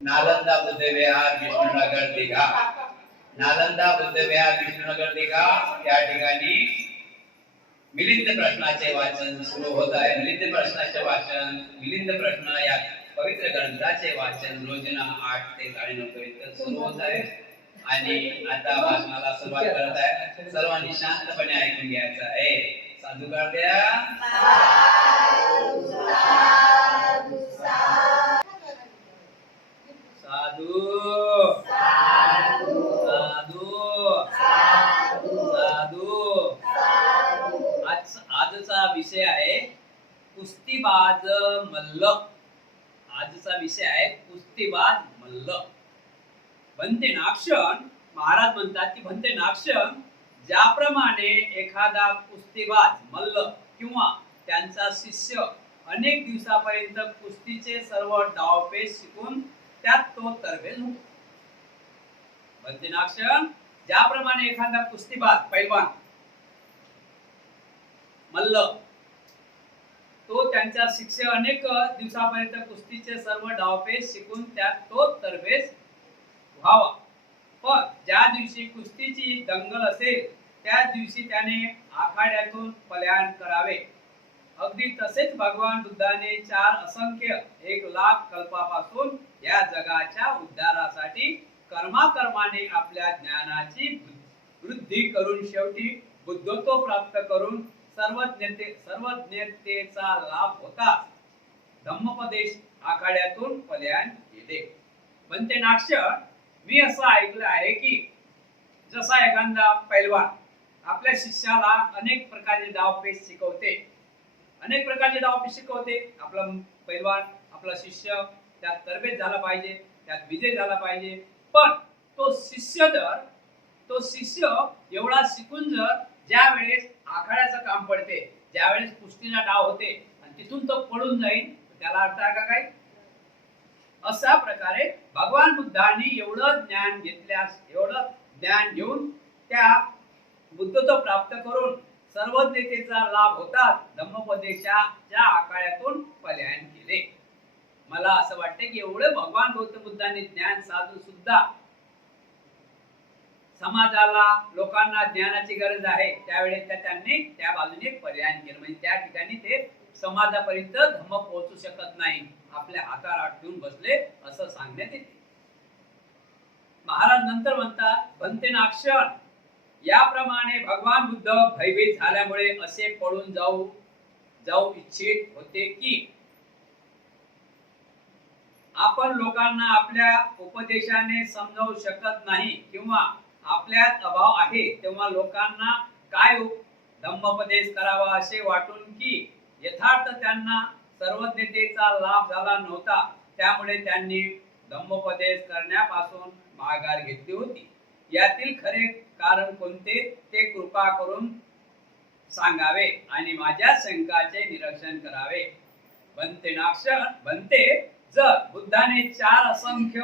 नालंदा बुद्ध विहार विष्णुनगर दिघा। नालंदा बुद्ध विहार विष्णुनगर दिघा या ठिकाणी मिलिंद प्रश्नाचे वाचन सुरू होत आहे। मिलिंद प्रश्नाचे वाचन, मिलिंद प्रश्न या पवित्र ग्रंथाचे वाचन रोजना 8 ते 9:30 पर्यंत सुरू होत आहे आणि आता भाषणाला सुरुवात करत आहे। सर्वांनी शांतपणे ऐकून घ्यायचं आहे। साधू कर द्या। साधू साधू साधू साधू। आजचा विषय आहे कुस्तीबाज मल्ल। आजचा विषय आहे कुस्तीबाज मल्ल। भन्ते नागशण महाराज म्हणतात की भन्ते नागशण ज्याप्रमाणे एखादा कुस्तीबाज मल्ल किंवा त्यांचा शिष्य अनेक दिवसापर्यंत कुस्तीचे सर्व डावपेच शिकून त्यात तो तरबेज होतो। भन्ते नागशण ज्याप्रमाणे एखादा कुस्तीबाज पैलवान मल्ल तो त्यांच्या शिष्य अनेक दिवसापर्यंत कुस्तीचे सर्व डावपेच शिकून त्यात तो तरबेज व्हावा, पण ज्या दिवशी कुस्तीची दंगल असेल त्या दिवशी त्याने आखाड्यातून पलायन करावे। अगदी तसेच भगवान बुद्धाने 4 असंख्य 1,00,000 कल्पापासून या जगाच्या उद्धारासाठी कर्माकर्माने आपल्या ज्ञानाची वृद्धी करून शेवटी बुद्धत्व प्राप्त करून सर्वज्ञतेचा लाभ होता धम्मोपदेश आखाड्यातून पलायन केले। भन्ते नागशण मी असं ऐकलं आहे की जसा एखादा पैलवान आपल्या शिष्याला अनेक प्रकारचे डावपेच शिकवते, अनेक प्रकारचे डावपेच शिकवते। आपला पैलवान आपला शिष्य त्यात तरबेज झाला पाहिजे, त्यात विजय झाला पाहिजे, पण तो शिष्य एवढा शिकून जर ज्या वेळेस आखाड्याचं काम पडते, ज्या वेळेस कुस्तीला डाव होते आणि तिथून तो पळून जाईल, त्याला अर्थ आहे का काही? अशा प्रकारे भगवान बुद्धांनी एवढं ज्ञान घेतल्यास, एवढं ज्ञान घेऊन त्या बुद्धत्व प्राप्त करून सर्वज्ञतेचा लाभ होता धम्मोपदेशाच्या आखाड्यातून पलायन केले। मला असं वाटतं की एवढे भगवान गौतम बुद्धांनी ज्ञान साधून सुद्धा समाजाला लोकांना ज्ञानाची गरज आहे त्यावेळेस त्यांनी त्या बाजूने पलायन केलं, म्हणजे त्या ठिकाणी ते समाजापर्यंत धम्म पोहोचू शकत नाही, आपल्या हातावर हात ठेवून बसले असं सांगण्यात येते। महाराज नंतर म्हणतात भन्ते नागशण याप्रमाणे भगवान बुद्ध भयभीत झाल्यामुळे असे पळून जाऊ इच्छित होते की आपण लोकांना आपल्या उपदेशाने समजावू शकत नाही किंवा आपल्यात अभाव आहे तेव्हा लोकांना काय धम्मोपदेश करावा असे वाटून की यथार्थ त्यांना सर्वज्ञतेचा लाभ झाला नव्हता, त्यामुळे त्यांनी धम्मोपदेश करण्यापासून माघार घेतली होती। यातील खरे कारण कोणते ते कृपा करून सांगावे आणि माझ्या शंकाचे निरीक्षण करावे। भन्ते नागशण भन्ते जर बुद्धाने 4 असंख्य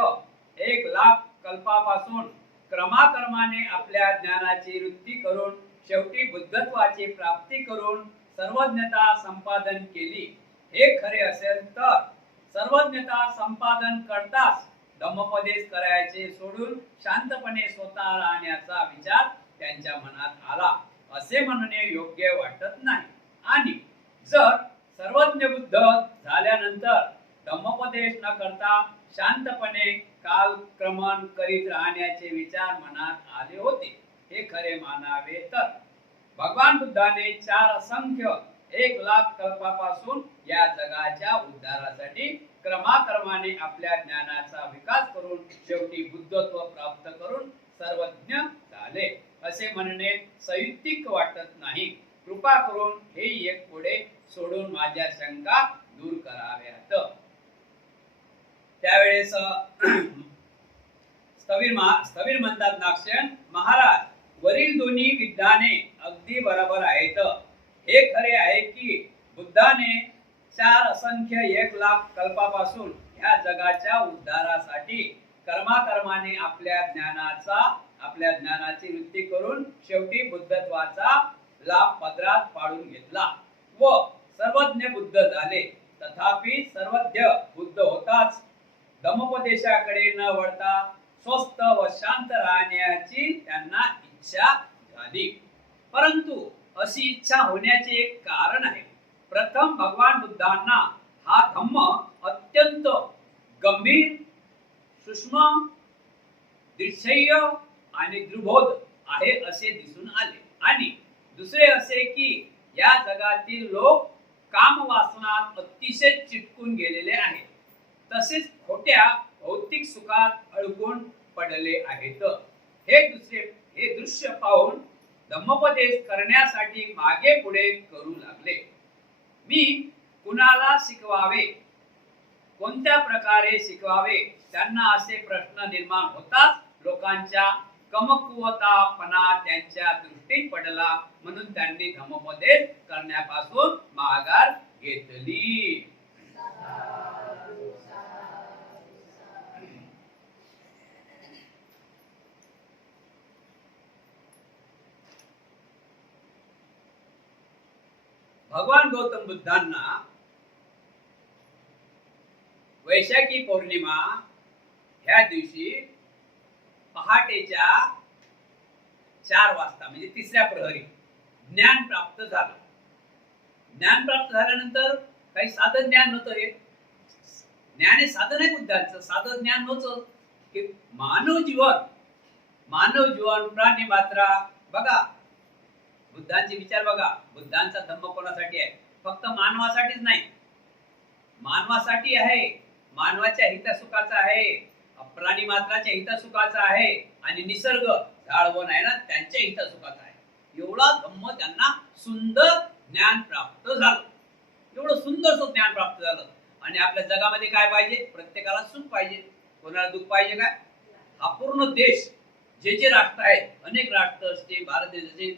1,00,000 कल्पापासून क्रमाक्रमाने आपल्या ज्ञानाची वृद्धी करून शेवटी बुद्धत्वाची प्राप्ती करून सर्वज्ञता संपादन केली हे खरे असेल तर सर्वज्ञता संपादन करताच धम्मोपदेश करायचे सोडून शांतपणे स्वतः राहण्याचा विचार त्यांच्या मनात आला असे म्हणणे योग्य वाटत नाही। आणि जर सर्वज्ञ बुद्ध झाल्यानंतर धम्मोपदेश न करता शांतपणे कालक्रमण करीत राहण्याचे विचार मनात आले होते हे खरे मानावे तर भगवान बुद्धाने 4 असंख्य 1,00,000 कल्पापासून या जगाच्या उद्धारासाठी क्रमाक्रमाने आपल्या ज्ञानाचा विकास करून शेवटी बुद्धत्व प्राप्त करून सर्वज्ञ झाले असे म्हणणे संयुक्तिक वाटत नाही। कृपा करून हे एक पुढे सोडून माझ्या शंका दूर कराव्यात। त्यावेळेस स्थविर म्हणतात नागशण महाराज वरील दोन्ही विधाने अगदी बरोबर आहेत। हे खरे आहे की बुद्धाने 4 असंख्य 1,00,000 कल्पापासून ह्या जगाच्या उद्धारासाठी कर्माकर्माने आपल्या ज्ञानाची वृद्धी करून शेवटी बुद्धत्वाचा लाभ पदरात पाडून घेतला व सर्वज्ञ बुद्ध झाले। तथापि सर्वज्ञ बुद्ध होताच धम्मोपदेशाकडे न वळता स्वस्थ व शांत राहण्याची त्यांना इच्छा झाली. परंतु अशी इच्छा होण्याचे एक कारण आहे. प्रथम भगवान बुद्धांना हा धम्म अत्यंत गंभीर, सूक्ष्म, दृश्य आणि दुर्बोध आहे असे दिसून आले. आणि दुसरे असे की या जगातील लोक काम वासनात अतिशय चिटकून गेलेले आहेत, तसेच खोट्या भौतिक सुखात अडकून पडले आहेत. हे दृश्य पाहून धम्मोपदेश करण्यासाठी मागे पुढे करू लागले. मी कुणाला शिकवावे, कोणत्या प्रकारे शिकवावे, त्यांना असे प्रश्न निर्माण होताच लोकांच्या कमकुवतापणा त्यांच्या दृष्टीत पडला. म्हणून त्यांनी धम्मोपदेश करण्यापासून माघार घेतली. भगवान गौतम बुद्धांना वैशाखी पौर्णिमा ह्या दिवशी पहाटेच्या 4 वाजता म्हणजे तिसऱ्या प्रहरी ज्ञान प्राप्त झालं. ज्ञान प्राप्त झाल्यानंतर काही साधन ज्ञान नव्हतं. हे ज्ञान हे साधन आहे बुद्धांचं. साधन ज्ञान नव्हतं की मानव जीवन प्राणी मात्रा. बघा बुद्धांचे विचार बघा. बुद्धांचा धम्म कोणासाठी आहे? फक्त मानवासाठीच नाही. मानवासाठी आहे, मानवाच्या हितसुखाचा आहे, प्राणी मात्राच्या हितसुखाचा आहे आणि निसर्ग झाडवन आहे ना त्यांच्या हितसुखाचा आहे. एवढा धम्म त्यांना सुंदर ज्ञान प्राप्त झालं. एवढं सुंदरसं ज्ञान प्राप्त झालं. आणि आपल्या जगामध्ये काय पाहिजे? प्रत्येकाला सुख पाहिजे. कोणाला दुःख पाहिजे काय? हा पूर्ण देश जे राष्ट्र आहेत, अनेक राष्ट्र असते, भारत देशाचे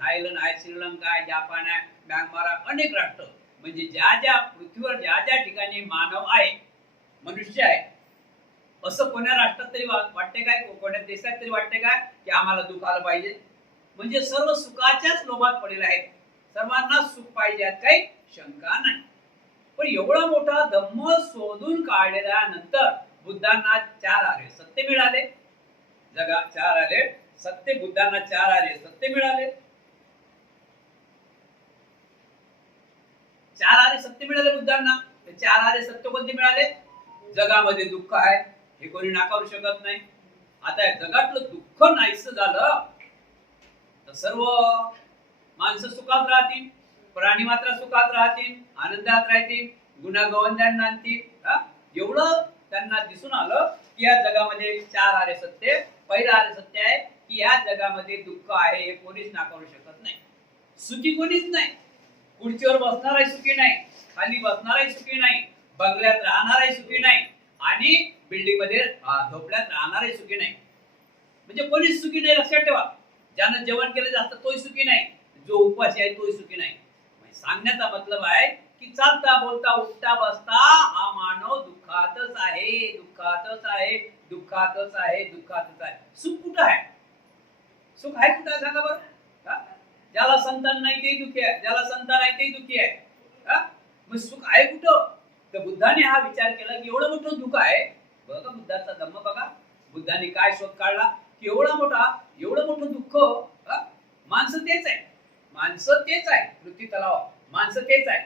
थायलंड आहे, श्रीलंका आहे, जापान आहे, म्यानमार आहे, अनेक राष्ट्र. म्हणजे ज्या पृथ्वीवर ज्या ठिकाणी मानव आहे, मनुष्य आहे, असं कोण्या राष्ट्रात तरी वाटते काय? कोण्या देशात तरी वाटते काय की आम्हाला दुःख आलं पाहिजे? म्हणजे सर्व सुखाच्याच लोभात पडलेले आहेत. सर्वांना सुख पाहिजे, काही शंका नाही. पण एवढा मोठा धम्म शोधून काढल्यानंतर बुद्धांना 4 आर्य सत्य मिळाले. जगात 4 आले सत्य. बुद्धांना 4 आर्य सत्य मिळाले. 4 आर्य सत्य मिळाले बुद्धांना. ते 4 आर्य सत्य कोणते मिळाले? जगामध्ये दुःख आहे हे कोणी नाकारू शकत नाही. आता जगातलं दुःख नाहीस झालं तर सर्व माणसं सुखात राहतील, प्राणी मात्र सुखात राहतील, आनंदात राहतील, गुणागोविंदांना नांदतील. एवढं त्यांना दिसून आलं की या जगामध्ये 4 आर्य सत्य. पहिलं आर्य सत्य आहे की या जगामध्ये दुःख आहे हे कोणीच नाकारू शकत नाही. सुखी कोणीच नाही. खुर्चीवर बसणाराही सुखी नाही, खाली बसणाराही सुखी नाही, बंगल्यात राहणाराही सुखी नाही आणि बिल्डिंग मध्ये झोपड्यात राहणाराही सुखी नाही. म्हणजे कोणीच सुखी नाही. लक्षात ठेवा. ज्यानं जेवण केलं जास्त तोही सुखी नाही, जो उपाशी आहे तोही सुखी नाही. सांगण्याचा मतलब आहे की चालता बोलता उठता बसता हा मानव दुःखातच आहे, दुःखातच आहे, दुःखातच आहे, दुःखातच आहे. सुख कुठं आहे? सुख आहे कुठं सांगा बरं? ज्याला संतान नाही तेही दुःखी आहे, ज्याला संतान आहे तेही दुःखी आहे. मग सुख आहे कुठं? तर बुद्धाने हा विचार केला की एवढं मोठं दुःख आहे. बघा बुद्धाचा धम्म बघा. बुद्धाने काय शोध काढला की एवढं मोठं दुःख. माणसं तेच आहे, माणसं तेच आहे. पृथ्वी तलाव माणसं तेच आहे.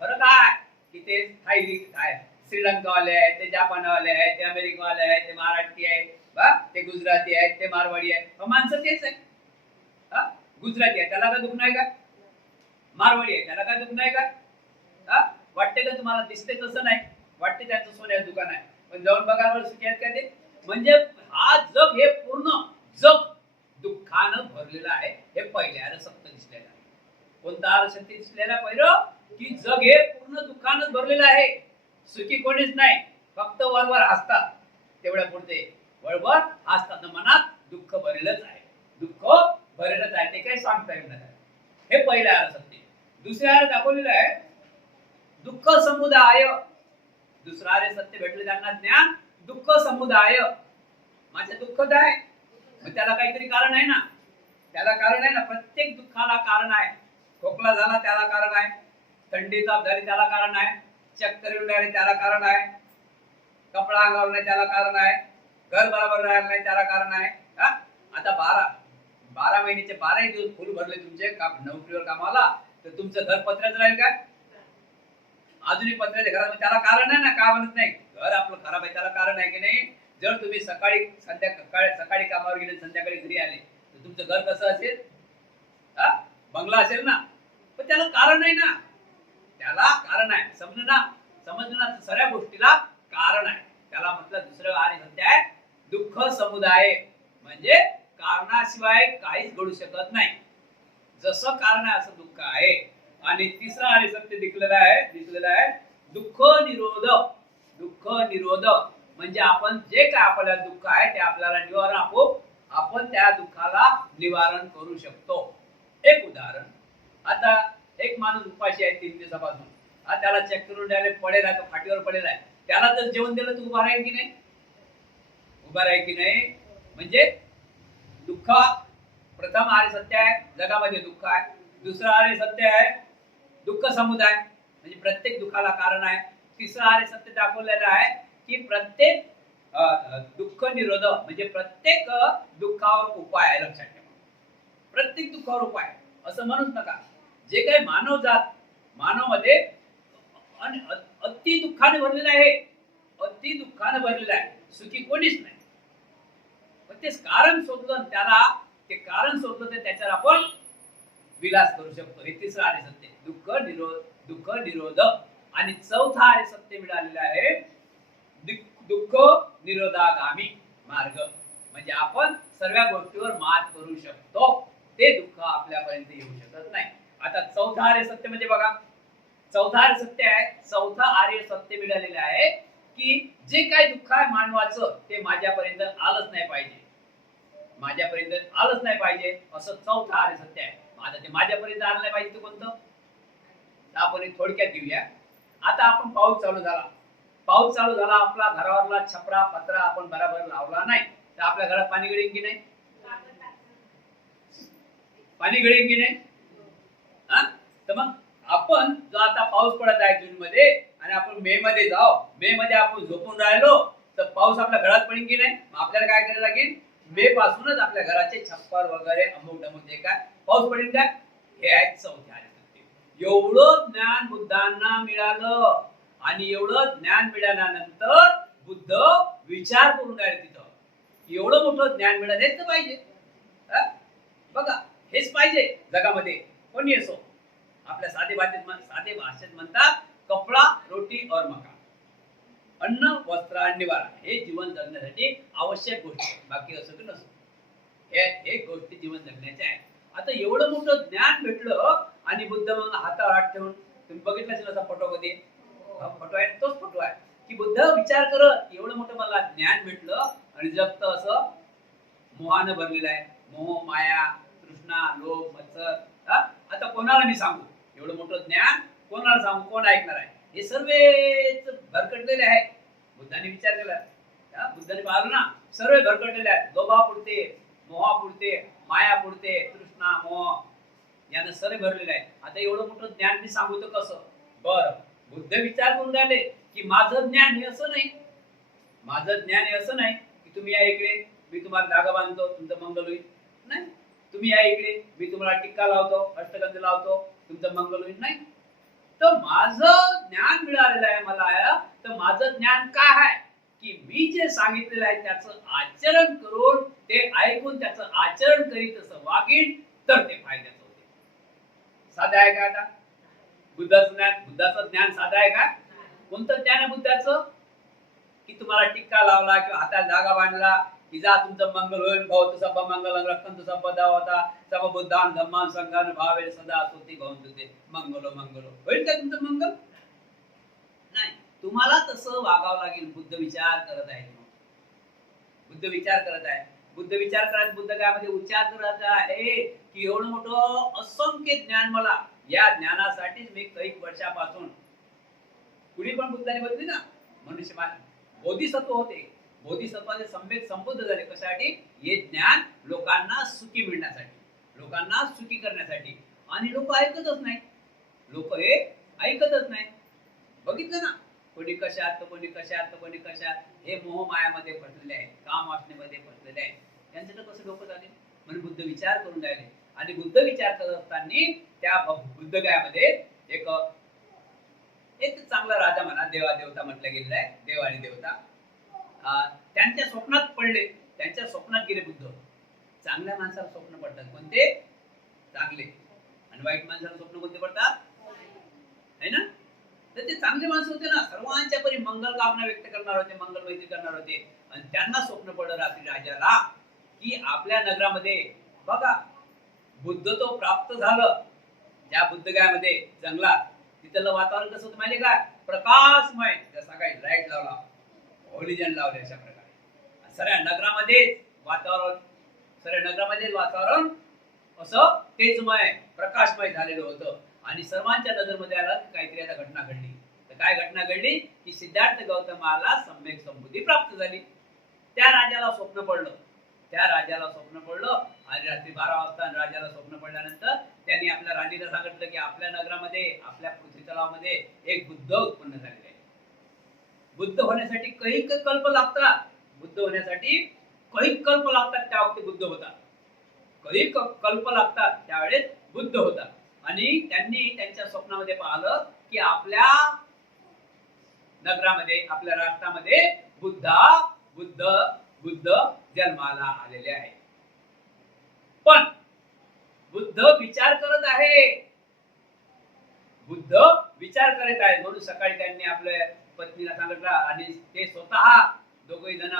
फरक काय की ते श्रीलंकावाले आहेत, ते जापानवाले आहेत, ते अमेरिकावाले आहेत, ते मराठी आहेत, ते गुजराती आहेत, ते मारवाडी आहेत. माणसं तेच आहे. गुजराती आहे त्याला काय दुःख नाही का? मारवाडी आहे त्याला काय दुःख नाही का? वाटते का तुम्हाला? दिसते तसं नाही. वाटते त्यांचं सोन्याचं दुकान आहे, पण जाऊन बघा सुखी आहेत का ते? म्हणजे हा जग हे पूर्ण जग दुःखानं भरलेलं आहे. हे पहिल्या सत्य दिसलेलं आहे. कोणता आर सत्य दिसलेला? पहिलं की जग हे पूर्ण दुःखानं भरलेलं आहे. सुखी कोणीच नाही. फक्त वरवर हसतात तेवढ्या पुरते. वरवर हसतात, मनात दुःख भरलेलंच आहे. दुःख भरलेलंच आहे. ते काही सांगता येत नाही. हे पहिलं आर सत्य. दुसऱ्या आर दाखवलेलं आहे दुःख समुदाय. दुसरा आर्य सत्य भेटले त्यांना ज्ञान. दुःख समुदाय. माझे दुःख काय? त्याला काहीतरी कारण आहे ना. त्याला कारण आहे ना. प्रत्येक दुःखाला कारण आहे. खोकला झाला त्याला कारण आहे, थंडी ताप झाली त्याला कारण आहे, चक्कर येऊन राहिली त्याला कारण आहे, कपडा अंगावर नाही त्याला कारण आहे, घर बरोबर राहायला नाही त्याला कारण आहे. आता 12 महिन्याचे 12 दिवस फुल भरले तुमचे नोकरीवर कामाला, तर तुमचं घर पत्र्याचं राहील काय? अजूनही पत्र्याच्या घरामध्ये त्याला कारण आहे ना, का म्हणत नाही? घर आपलं खराब आहे त्याला कारण आहे की नाही? जर तुम्ही सकाळी कामावर गेले संध्याकाळी घरी आले तर तुमचं घर कसं असेल? बंगला असेल ना, पण त्याला कारण आहे ना, त्याला कारण आहे. समजलं ना, सगळ्या गोष्टीला कारण आहे. त्याला म्हटलं दुसरं आणि सत्य आहे दुःख समुदाय, म्हणजे कारणाशिवाय काहीच घडू शकत नाही. जसं कारण आहे असं दुःख आहे. आणि तिसरं आणि सत्य दिसलेलं आहे दुःख निरोध. दुःख निरोध म्हणजे आपण जे काय आपल्याला दुःख आहे ते आपल्याला निवारण आपण त्या दुःखाला निवारण करू शकतो. एक उदाहरण, आता एक माणूस उपाशी आहे 3 दिवसापासून, त्याला चेक करून द्यायला पडेल आहे, तो फाटीवर पडेल आहे, त्याला जर जेवण दिलं तर उभा राहील की नाही? उभा राहील की नाही? म्हणजे दुःख प्रथम आर्य सत्य आहे, जगामध्ये दुःख आहे. दुसरं आर्य सत्य आहे दुःख समुदाय, म्हणजे प्रत्येक दुःखाला कारण आहे. तिसरं आर्य सत्य दाखवलेलं आहे की प्रत्येक दुःख निरोध, म्हणजे प्रत्येक दुःखावर उपाय आहे. लक्षात ठेवा, प्रत्येक दुःखावर उपाय. असं म्हणूच नका. जे काही मानव मध्ये अति दुःखाने भरलेला आहे, अति दुःखाने भरलेला आहे, सुखी कोणीच नाही. पण ते कारण शोधलं, ते कारण शोधलं तर त्याच्यावर आपण विलास करू शकतो. हे तिसरं आर्य सत्य, दुःख निरोध. आणि चौथा आर्य सत्य मिळालेलं आहे दुःख निरोधागामी मार्ग, म्हणजे आपण सर्व गोष्टीवर मात करू शकतो. ते दुःख आपल्यापर्यंत येऊ शकत नाही. आता चौथा आर्य सत्य म्हणजे बघा, चौथा आर्य सत्य आहे, चौथा आर्य सत्य मिळालेलं आहे की जे काही दुःख आहे मानवाचं ते माझ्यापर्यंत आलंच नाही पाहिजे, असं चौथा आर्य सत्य आहे. आता ते माझ्यापर्यंत आलं नाही पाहिजे, ते कोणतं? आपण थोडक्यात घेऊया. आता आपण पाऊस चालू झाला, आपला घरावरला छपरा पत्रा आपण बरोबर लावला नाही तर आपल्या घरात पाणी गळेल की नाही? तर मग आपण जो आता पाऊस पडत आहे जून मध्ये आणि आपण मे मध्ये आपण झोपून राहिलो तर पाऊस आपल्या घरात पडेल की नाही? आपल्याला काय करायला लागेल? मे पासूनच आपल्या घराचे छप्पर वगैरे अमुक डमुक जे काय पाऊस पडेल का? हे आहे चौथे आर्य सत्य. एवढं ज्ञान बुद्धांना मिळालं आणि एवढं ज्ञान मिळाल्यानंतर बुद्ध विचार करून राहिले तिथं एवढं मोठं ज्ञान मिळालं तर पाहिजे. बघा, हेच पाहिजे जगामध्ये. कोणी असो, आपल्या साधे भाषेत म्हणतात कपडा रोटी और मकान, अन्न वस्त्र आणि निवारा, हे जीवन जगण्यासाठी आवश्यक गोष्टी. बाकी असं की नसो, हे एक गोष्टी जीवन जगण्याचे आहे. आता एवढं मोठं ज्ञान भेटलं आणि बुद्ध मग हातावर हात ठेवून, तुम्ही बघितलं असेल असा फोटो कधी? फोटो आहे, तोच फोटो आहे की बुद्ध विचार करत एवढं मोठं मला ज्ञान भेटलं आणि जगत असं मोहानं भरलेलं आहे. मोह, माया, तृष्णा, लोभ, मत्सर. आता कोणाला मी सांगू एवढं मोठं ज्ञान? कोणाला सांगू? कोण ऐकणार आहे? हे सर्व भरकटलेले आहे. बुद्धाने विचार केला, बुद्धाने पाहिलं ना, सर्व भरकटलेले आहेत. लोभा पुरते, मोहा पुरते, माया पुरते, तृष्णा, मोह यानं सर्व भरलेले आहे. आता एवढं मोठं ज्ञान मी सांगू तर कसं? बरं, बुद्ध विचार करून राहिले की माझं ज्ञान हे असं नाही की तुम्ही या इकडे मी तुम्हाला धागा बांधतो तुमचं मंगल होईल, नाही. तुम्ही या इकडे मी तुम्हाला टिक्का लावतो, अष्टगंध लावतो, तुमचं मंगल होईल, नाही. तर माझं ज्ञान मिळालेलं आहे मला, तर माझं ज्ञान काय आहे की मी जे सांगितलेलं आहे त्याचं आचरण करून, ते ऐकून त्याचं आचरण करीत असं वागीन तर ते फायद्याचं होते. साधं आहे का? आता बुद्धाचं ज्ञान साधं आहे का? कोणतं ज्ञान आहे बुद्धाचं? की तुम्हाला टिक्का लावला किंवा हाताला धागा बांधला की जा तुमचं मंगल होईल, भवतु सब मंगलम रक्षन्तु सबदा होता सब बुद्धान धम्मान संघान भावे सदा स्तुती भवन्तु ते मंगलो होईल का तुमचं मंगल? नाही. तुम्हाला तसं वागावं लागेल. बुद्ध विचार करत आहे. बुद्ध काय मध्ये उच्चार करत आहे की एवढं मोठं असंख्य ज्ञान मला, या ज्ञानासाठीच मी काही वर्षापासून, पुढे पण बुद्धाने बघितली ना, मनुष्य बोधिसत्व होते, बोधिसत्वाचे सम्यक संबुद्ध झाले. कशासाठी? हे ज्ञान लोकांना सुखी मिळण्यासाठी, लोकांना सुखी करण्यासाठी. आणि लोक ऐकतच नाही. बघितलं ना, कोणी कशात तर कोणी कशात तर कोणी कशात, हे मोहमायामध्ये फसलेले आहेत, काम वासनेमध्ये फसलेले आहेत. त्यांचं तर कसं डोकं झाले म्हणून बुद्ध विचार करून राहिले. आणि बुद्ध विचार करत असताना त्या बुद्धगयामध्ये एक एक चांगला राजा म्हणा, देवा देवता म्हटलं गेलेलं आहे, देव आणि देवता त्यांच्या स्वप्नात पडले. त्यांच्या स्वप्नात गेले बुद्ध. चांगल्या माणसाला स्वप्न पडतात कोणते? चांगले. आणि वाईट माणसाला स्वप्न कोणते पडतात? है ना? तर ते चांगले माणसं होते ना, सर्वांच्या परी मंगल कामना व्यक्त करणार होते, मंगल मैत्री करणार होते. आणि त्यांना स्वप्न पडलं रात्री राजाला की आपल्या नगरामध्ये बघा बुद्ध तो प्राप्त झालं. ज्या बुद्धगयामध्ये जंगलात तिथलं वातावरण कसं होतं माहिती काय? प्रकाशमय. जसा काही लाईट लावला, ऑलिजन लावले, अशा प्रकारे सगळ्या नगरामध्ये वातावरण, सगळ्या नगरामध्ये वातावरण असं तेजमय प्रकाशमय झालेलं होतं. आणि सर्वांच्या नजरमध्ये आलं की काहीतरी आता घटना घडली. तर काय घटना घडली की सिद्धार्थ गौतमाला सम्यक संबुद्धी प्राप्त झाली. त्या राजाला स्वप्न पडलं. त्या राजाला स्वप्न पडलं आणि रात्री 12 वाजता राजाला स्वप्न पडल्यानंतर त्यांनी आपल्या राणीला सांगितलं की आपल्या नगरामध्ये, आपल्या पृथ्वी तलावामध्ये एक बुद्ध उत्पन्न झालेला आहे. बुद्ध होण्यासाठी काही कल्प लागतात. बुद्ध होण्यासाठी काही कल्प लागतात. त्या वक्ती बुद्ध होता. काही कल्प लागतात, त्यावेळेस बुद्ध होता. आणि त्यांनी त्यांच्या स्वप्नामध्ये पाहिलं की आपल्या नगरामध्ये, आपल्या राष्ट्रामध्ये बुद्ध बुद्ध जन्माला आलेले आहे. पण बुद्ध विचार करत आहे. बुद्ध विचार करत आहे. म्हणून सकाळी त्यांनी आपल्या पत्नीला सांगितलं आणि ते स्वतः दोघे जण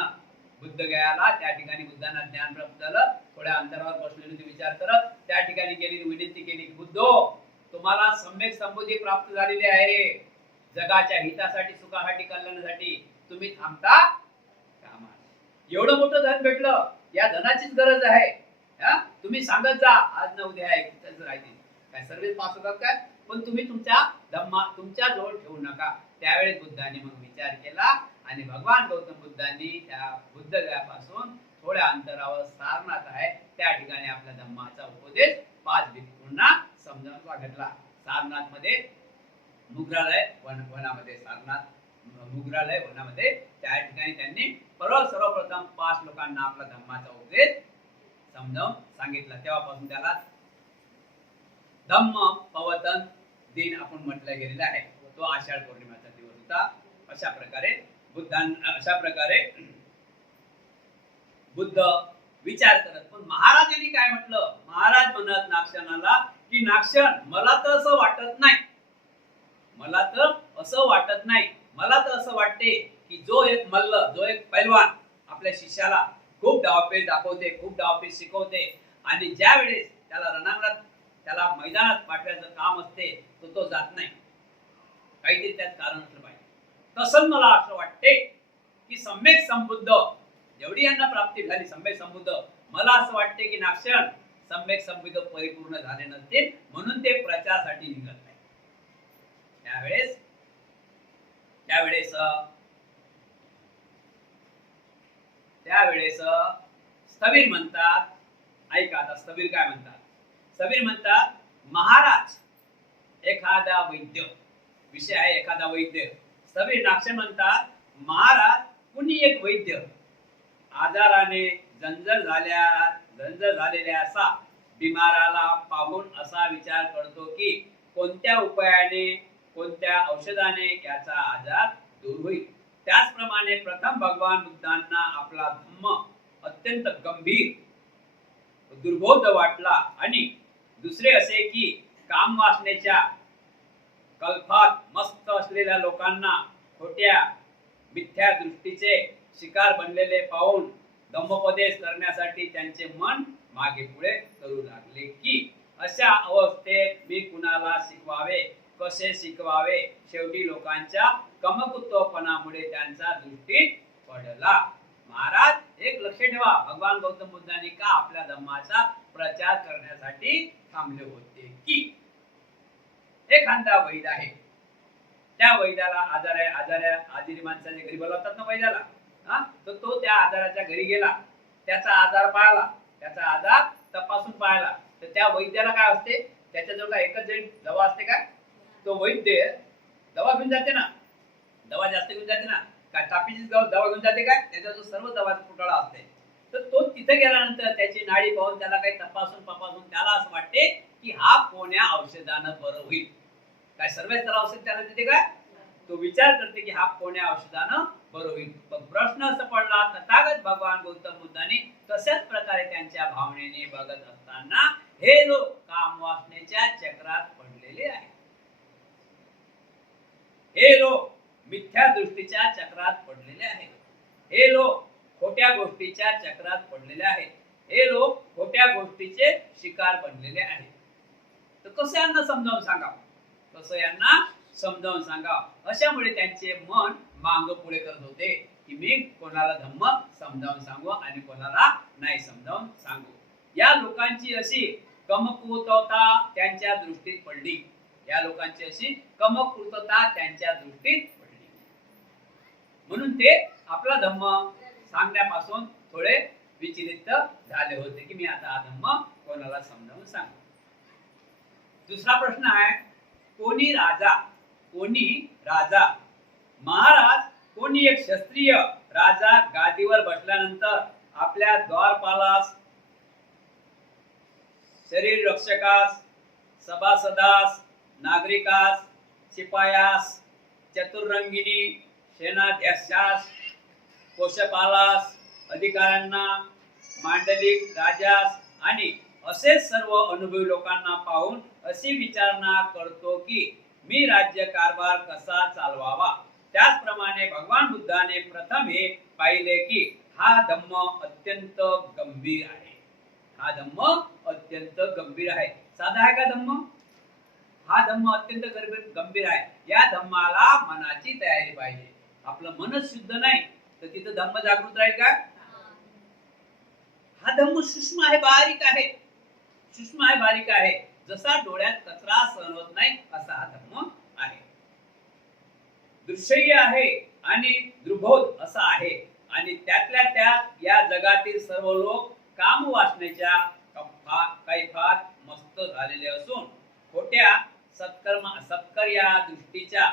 बुद्ध गयाला, त्या ठिकाणी बुद्धांना ज्ञान प्राप्त झालं. थोड्या अंतरावर बसलेले ते विचार करत त्या ठिकाणी गेली, विनंती केली की बुद्धो, तुम्हाला सम्यक संबुद्धी प्राप्त झालेली आहे. जगाच्या हितासाठी, सुखासाठी, कल्याणासाठी तुम्ही थांबता कामा. एवढं मोठं धन भेटलं, या धनाचीच गरज आहे. तुम्ही सांगत जा, आज ना उद्या आहे राहतील काय, सर्वच पास होतात काय, पण तुम्ही तुमच्या धम्मा तुमच्या जवळ ठेवू नका. त्यावेळेस बुद्धांनी मग विचार केला आणि भगवान गौतम बुद्धांनी त्या बुद्धगयापासून थोड्या अंतरावर सारनाथ आहे, त्या ठिकाणी आपल्या धम्माचा उपदेश 5 भिक्खूंना समजावून सांगितला. सारनाथ मध्ये मुग्रालय वनामध्ये, सारनाथ मुग्रालय वनामध्ये, त्या ठिकाणी त्यांनी सर्वप्रथम 5 लोकांना आपला धम्माचा उपदेश समजावून सांगितला. तेव्हापासून त्याला धम्म पवतन दिन आपण म्हटलं गेलेलं आहे. तो आषाढ पौर्णिमेचा दिवस होता. अशा प्रकारे बुद्ध विचार करत. पण महाराजांनी काय म्हटलं? महाराज म्हणत नागशनाला की नागशन, मला तर असं वाटत नाही, मला तर असं वाटत नाही, मला तर असं वाटते की जो एक मल्ल, जो एक पैलवान आपल्या शिष्याला खूप डावपेच दाखवते, खूप डावपेच शिकवते आणि ज्या वेळेस त्याला रणांगणात, त्याला मैदानात पाठवायचं काम असते, तो जात नाही. काहीतरी त्यात कारण असलं पाहिजे. तसं मला असं वाटते की सम्यक संबुद्ध जेवढी यांना प्राप्ती झाली, सम्यक संबुद्ध, मला असं वाटते की नागशन सम्यक संबुद्ध परिपूर्ण झाले नसतील, म्हणून ते प्रचारासाठी निघत नाही. त्यावेळेस स्थवीर म्हणतात, ऐका आता स्थवीर काय म्हणतात. स्थवीर म्हणतात, महाराज एखादा वैद्य, विषय आहे एखादा वैद्य. स्थवीर नागशन म्हणतात, महाराज कुणी एक वैद्य आजाराने जंजर झालेल्या असा बिमाराला पाहून असा विचार करतो की कोणत्या उपायाने, कोणत्या औषधाने याचा आजार दूर होईल. त्याचप्रमाणे प्रथम भगवान बुद्धांना आपला धम्म अत्यंत गंभीर दुर्बोध वाटला आणि दुसरे असे की काम वासनेच्या कल्पात मस्त असलेल्या लोकांना खोट्या मिथ्या दृष्टीचे शिकार बनलेले पाहून धम्मोपदेश करण्यासाठी त्यांचे मन मागे पुढे करू लागले की अशा अवस्थेत मी कुणाला शिकवावे, कसे शिकवावे. शेवटी लोकांच्या कमकुत्वपणामुळे त्यांचा दृष्टी पडला. महाराज एक लक्ष ठेवा, भगवान गौतम बुद्धांनी का आपल्या धम्माचा प्रचार करण्यासाठी थांबले होते की एखादा वैद्य आहे, त्या वैद्याला आजार आहे, आजारी माणसाच्या घरी बोलवतात ना वैद्याला, तर तो त्या आजाराच्या घरी गेला, त्याचा आजार पाहिला, त्याचा आजार तपासून पाहिला. तर त्या वैद्याला काय असते, त्याच्याजवळ काय एकच जण दवा असते काय? तो वैद्य दवा घेऊन जाते ना, दवा जास्त घेऊन जाते ना, काय तापीची दवा घेऊन जाते काय, त्याचा जो सर्व दवाचा पुटाळा असते, तर तो तिथे गेल्यानंतर त्याची नाडी पाहून त्याला काही तपासून त्याला असं वाटते की हा कोण्या औषधानं बरं होईल. काय सर्वच त्याला औषध त्याला देते काय, तो विचार करते की हा कोण्या औषधानं बरं होईल. पण प्रश्न असं पडला तथागत भगवान गौतम बुद्धांनी तशाच प्रकारे त्यांच्या भावनेने बघत असताना हे लोक कामवासनेच्या चक्रात पडलेले आहेत. हे लोक मिथ्या दृष्टीच्या चक्रात पडलेले आहेत. हे लोक खोट्या गोष्टीच्या चक्रात पडलेले आहेत. हे लोक खोट्या गोष्टीचे शिकार बनलेले आहेत. तर कसं यांना समजावून सांगावं, कसं यांना समजावून सांगावं. अशामुळे त्यांचे मन मांग पुढे करत होते की मी कोणाला धम्म समजावून सांगू आणि कोणाला नाही समजावून सांगू. या लोकांची अशी कमकुवतता त्यांच्या दृष्टीत पडली. या लोकांची अशी कमकुवतता त्यांच्या दृष्टीत पडली. म्हणून ते आपला धम्म सांगण्यापासून थोडे विचलित झाले होते की मी आता हा धम्म कोणाला समजावून सांगू. दुसरा प्रश्न आहे, कोणी राजा महाराज, कोणी एक क्षत्रिय राजा गादीवर बसल्यानंतर आपल्या द्वारपालास, शरीर रक्षकास, सभासदास, नागरिकास, शिपायास, चतुरंगिणी, सेनाध्यक्षास, कोशपालास, अधिकाऱ्यांना, मांडलिक राजास आणि असे सर्व अनुभवी लोकांना पाहून अशी विचारणा करतो की मी राज्य कारभार कसा चालवावा. त्याचप्रमाणे भगवान बुद्धाने प्रथम हे पाहिले की हा धम्म अत्यंत गंभीर आहे. हा धम्म अत्यंत गंभीर आहे. साधा आहे का धम्म? हा धम्म अत्यंत गंभीर आहे. या धम्माला मनाची तयारी पाहिजे. आपलं मनच शुद्ध नाही तर तिथं धम्म जागृत राहील का? हा धम्म सूक्ष्म आहे, बारीक आहे. सूक्ष्म आहे, बारीक आहे. जसा डोळ्यात कचरा सहन होत नाही असा हा धम्म आहे. दृश्य आहे आणि दुर्बोध असा आहे. आणि त्यातल्या त्यात या जगातील सर्व लोक काम वासनेच्या कैफात मस्त झालेले असून खोट्या सत्कर्या दृष्टीच्या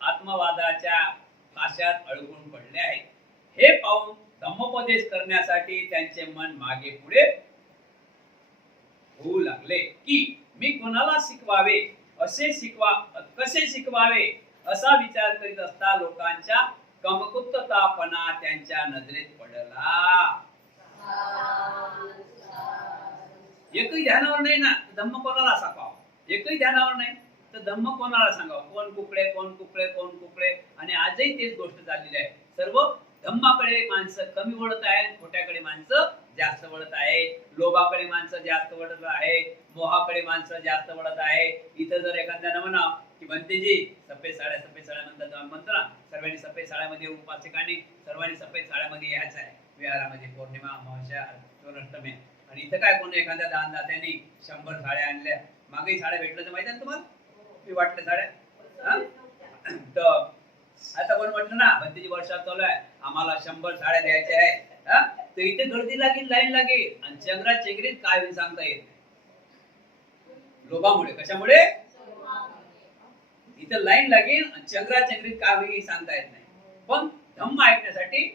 आत्मवादाच्या पाशात अडकून पडले आहेत. हे पाहून धम्मोपदेश करण्यासाठी त्यांचे मन मागे पुढे होऊ लागले की मी कोणाला शिकवावे, कसे शिकवावे असा विचार करीत असता लोकांच्या कमकुवतपणा त्यांच्या नजरेत पडला. एकही ध्यानावर नाही ना धम्म कोणाला सांगावं, एकही ध्यानावर नाही तर धम्म कोणाला सांगावं. कोण कुकडे आणि आजही तेच गोष्ट चाललेली आहे. सर्व धम्माकडे माणसं कमी वळत आहेत, खोट्याकडे माणसं जास्त वळत आहे, लोभाकडे माणसं जास्त वळत आहे, मोहाकडे माणसं जास्त वळत आहे. इथं जर एखाद्यानं म्हणा की भंतेजी सफेद साड्या म्हणतो ना, सर्वांनी सफेद साड्यामध्ये उपासकांनी सर्वांनी सफेद साड्यामध्ये यायचं आहे विहारामध्ये, पौर्णिमा अमावस्या अष्टमी. आणि इथं काय कोण एखाद्या दानदात्यांनी 100 साड्या आणल्या, मागेही साड्या भेटलं तर माहिती आहे तुम्हाला, मी वाटल्या साड्या. तर आता कोण म्हटलं ना भंतेजी वर्षात चालू आहे आम्हाला 100 साड्या द्यायच्या आहे, तर इथे गर्दी लागेल, लाईन लागेल आणि चेंगरीत काय होईल सांगता येत नाही. लोभामुळे, कशामुळे? इथे लाईन लागेल आणि चेंगरीत काय होईल सांगता येत नाही. पण धम्म ऐकण्यासाठी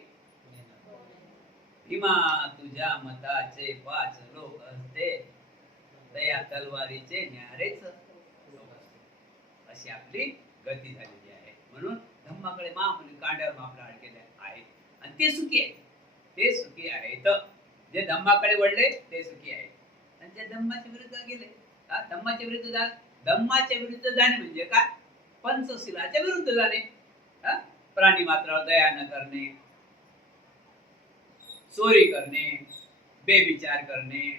भीमा तुझ्या मताचे 5 लोक असते, दया तलवारीचे न्यारेच लोक असते. अशी आपली गती झालेली आहे. म्हणून धम्माकडे मामुली कांड्यावर मापला अडकेले आहेत आणि ते सुखी आहे. ते सुखी आहेत. जे धम्माकडे वळले ते सुखी आहेत आणि जे धम्माच्या विरुद्ध गेले, धम्माच्या विरुद्ध जाणे म्हणजे काय? पंचशीलाच्या विरुद्ध जाणे. प्राणी मात्रावर दया न करणे, चोरी करणे, बेविचार करणे,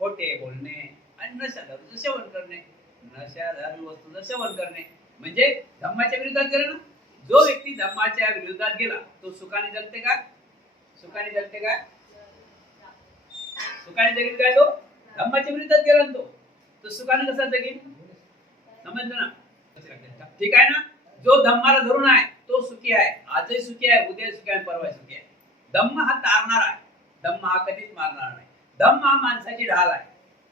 खोटे बोलणे आणि नशा दारूचं सेवन करणे, नशा दारू वस्तूचं सेवन करणे म्हणजे धम्माच्या विरुद्धात गेला ना. जो व्यक्ती धम्माच्या विरुद्धात गेला तो सुखाने जगते का? सुखाने जगते का? सुखाने जगेल काय? तो धम्माच्या विरुद्धात गेला तो सुखाने कसा जगेल? समजलं ना? ठीक आहे ना. जो धम्माला धरून आहे तो सुखी आहे. आजही सुखी आहे, उद्या सुखी आहे, परवा सुखी आहे. धम्म हा तारणार आहे, धम्म हा कधीच मारणार नाही. धम्म हा माणसाची ढाल आहे.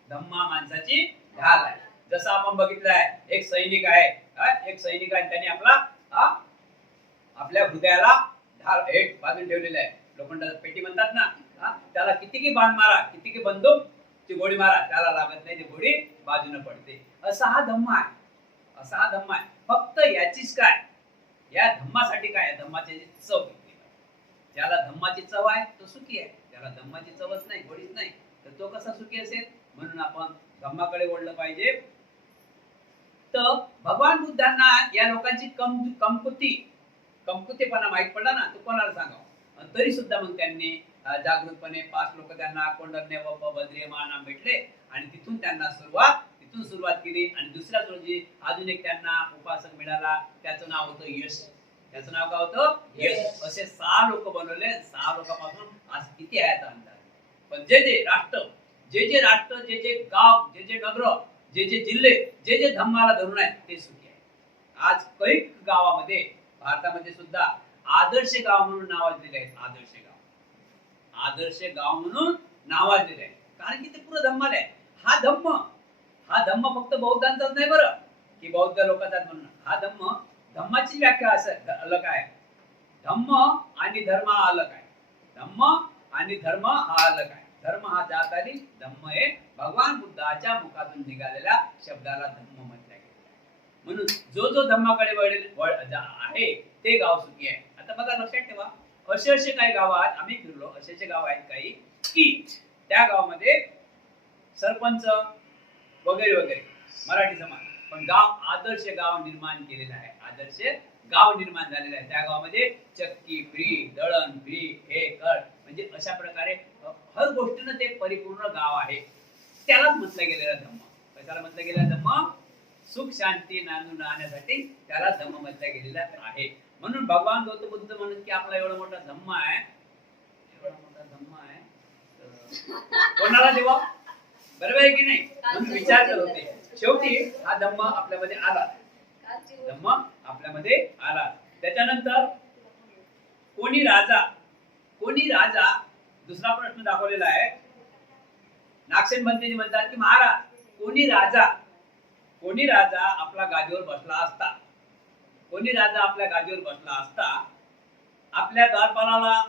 धम्म हा माणसाची ढाल आहे. जसं आपण बघितलं आहे एक सैनिक आहे, एक सैनिक आहे, त्याने आपला आपल्या हृदयाला हेट बांधून ठेवलेलं आहे. लोखंडाचा पेटी म्हणतात ना, त्याला कितीही बाण मारा, कितीही बंदूकची गोळी मारा, त्याला लागत नाही, ती गोळी बाजूने पडते. असा हा धम्म आहे, असा हा धम्म आहे. फक्त याचीच काय, या धम्मासाठी काय, धम्माची चव घेतली. ज्याला धम्माची चव आहे तो सुखी आहे, ज्याला धम्माची चवच नाही, गोडीच नाही, तर तो कसा सुखी असेल? म्हणून आपण धम्माकडे वळलं पाहिजे. तर भगवान बुद्धांना या लोकांची कमकुतीपणा माहित पडला ना, तो कोणाला सांगावं? तरी सुद्धा मग त्यांनी जागृतपणे 5 लोक त्यांना कोंडन्य व बद्रियमाना भेटले आणि तिथून सुरुवात केली. आणि दुसऱ्याच रोजी अजून एक त्यांना उपासक मिळाला, त्याचं नाव होतं यश. त्याचं नाव काय होतं? यश. असे 6 लोक बनवले. 6 लोकांपासून आज किती आहेत अंदाज. पण जे राष्ट्र, जे गाव, जे नगर, जे जिल्हे, जे धम्माला धरून आहेत ते सुखी आहे. आज कैक गावामध्ये, भारतामध्ये सुद्धा आदर्श गाव म्हणून नावाजलेले आहेत. आदर्श गाव म्हणून नावाजलेले आहे, कारण की ते पुरं धम्माला आहे. हा धम्म फक्त बौद्धांचाच नाही बरं, की बौद्ध लोकांचा म्हणून. हा धम्माची व्याख्या असं अलग आहे. धम्म आणि धर्म हा अलग आहे. धम्म आणि धर्म हा अलग आहे. धर्म हा जात आली, धम्म हे भगवान बुद्धाच्या मुखातून निघालेल्या शब्दाला धम्म म्हटलं गेलं. म्हणून जो धम्माकडे आहे ते गाव सुखी आहे. आता बघा, लक्षात ठेवा, असे काही गाव आहेत, आम्ही फिरलो, असे गाव आहेत काही की त्या गावामध्ये सरपंच वगैरे मराठी समाज, पण आदर्श गाव निर्माण केलेलं आहे. आदर्श गाव निर्माण झालेलं आहे. त्या गावामध्ये चक्की फ्री, दळण फ्री, हे कर, म्हणजे अशा प्रकारे हर गोष्टीनं ते परिपूर्ण गाव आहे. त्यालाच म्हटलं गेलेलं धम्म. कशाला म्हटलं गेलेलं धम्म? सुख शांती नांदून राहण्यासाठी त्याला धम्म म्हटलं गेलेलं आहे. म्हणून भगवान गौतम बुद्ध म्हणून की आपला एवढा मोठा धम्म आहे, कोणाला देवा? बरोबर आहे की नाही? म्हणून विचार करत होते. शेवटी हा धम्म आपल्यामध्ये आला. त्याच्यानंतर कोणी राजा दुसरा प्रश्न दाखवलेला आहे. नागसेन बंतेजी म्हणतात की महाराज, कोणी राजा आपल्या गादीवर बसला असता, आपल्या द्वारपालाला,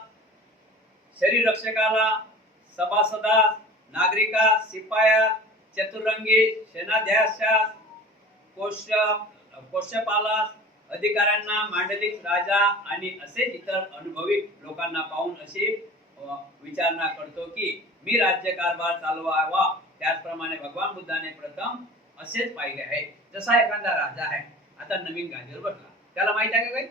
शरीर रक्षकाला, सभासदास, नागरिकास, शिपाया, चतुरंगी, सेनाध्याक्षास, कोशपालास, अधिकाऱ्यांना, मांडलिक, राजा आणि असे इतर अनुभवी लोकांना पाहून अशी विचारणा करतो की मी राज्यकारभार चालवावा. त्याचप्रमाणे भगवान बुद्धाने प्रथम असेच पाहिले आहे. जसा एखादा राजा आहे, आता नवीन गादीवर बसला, त्याला माहित आहे का काही?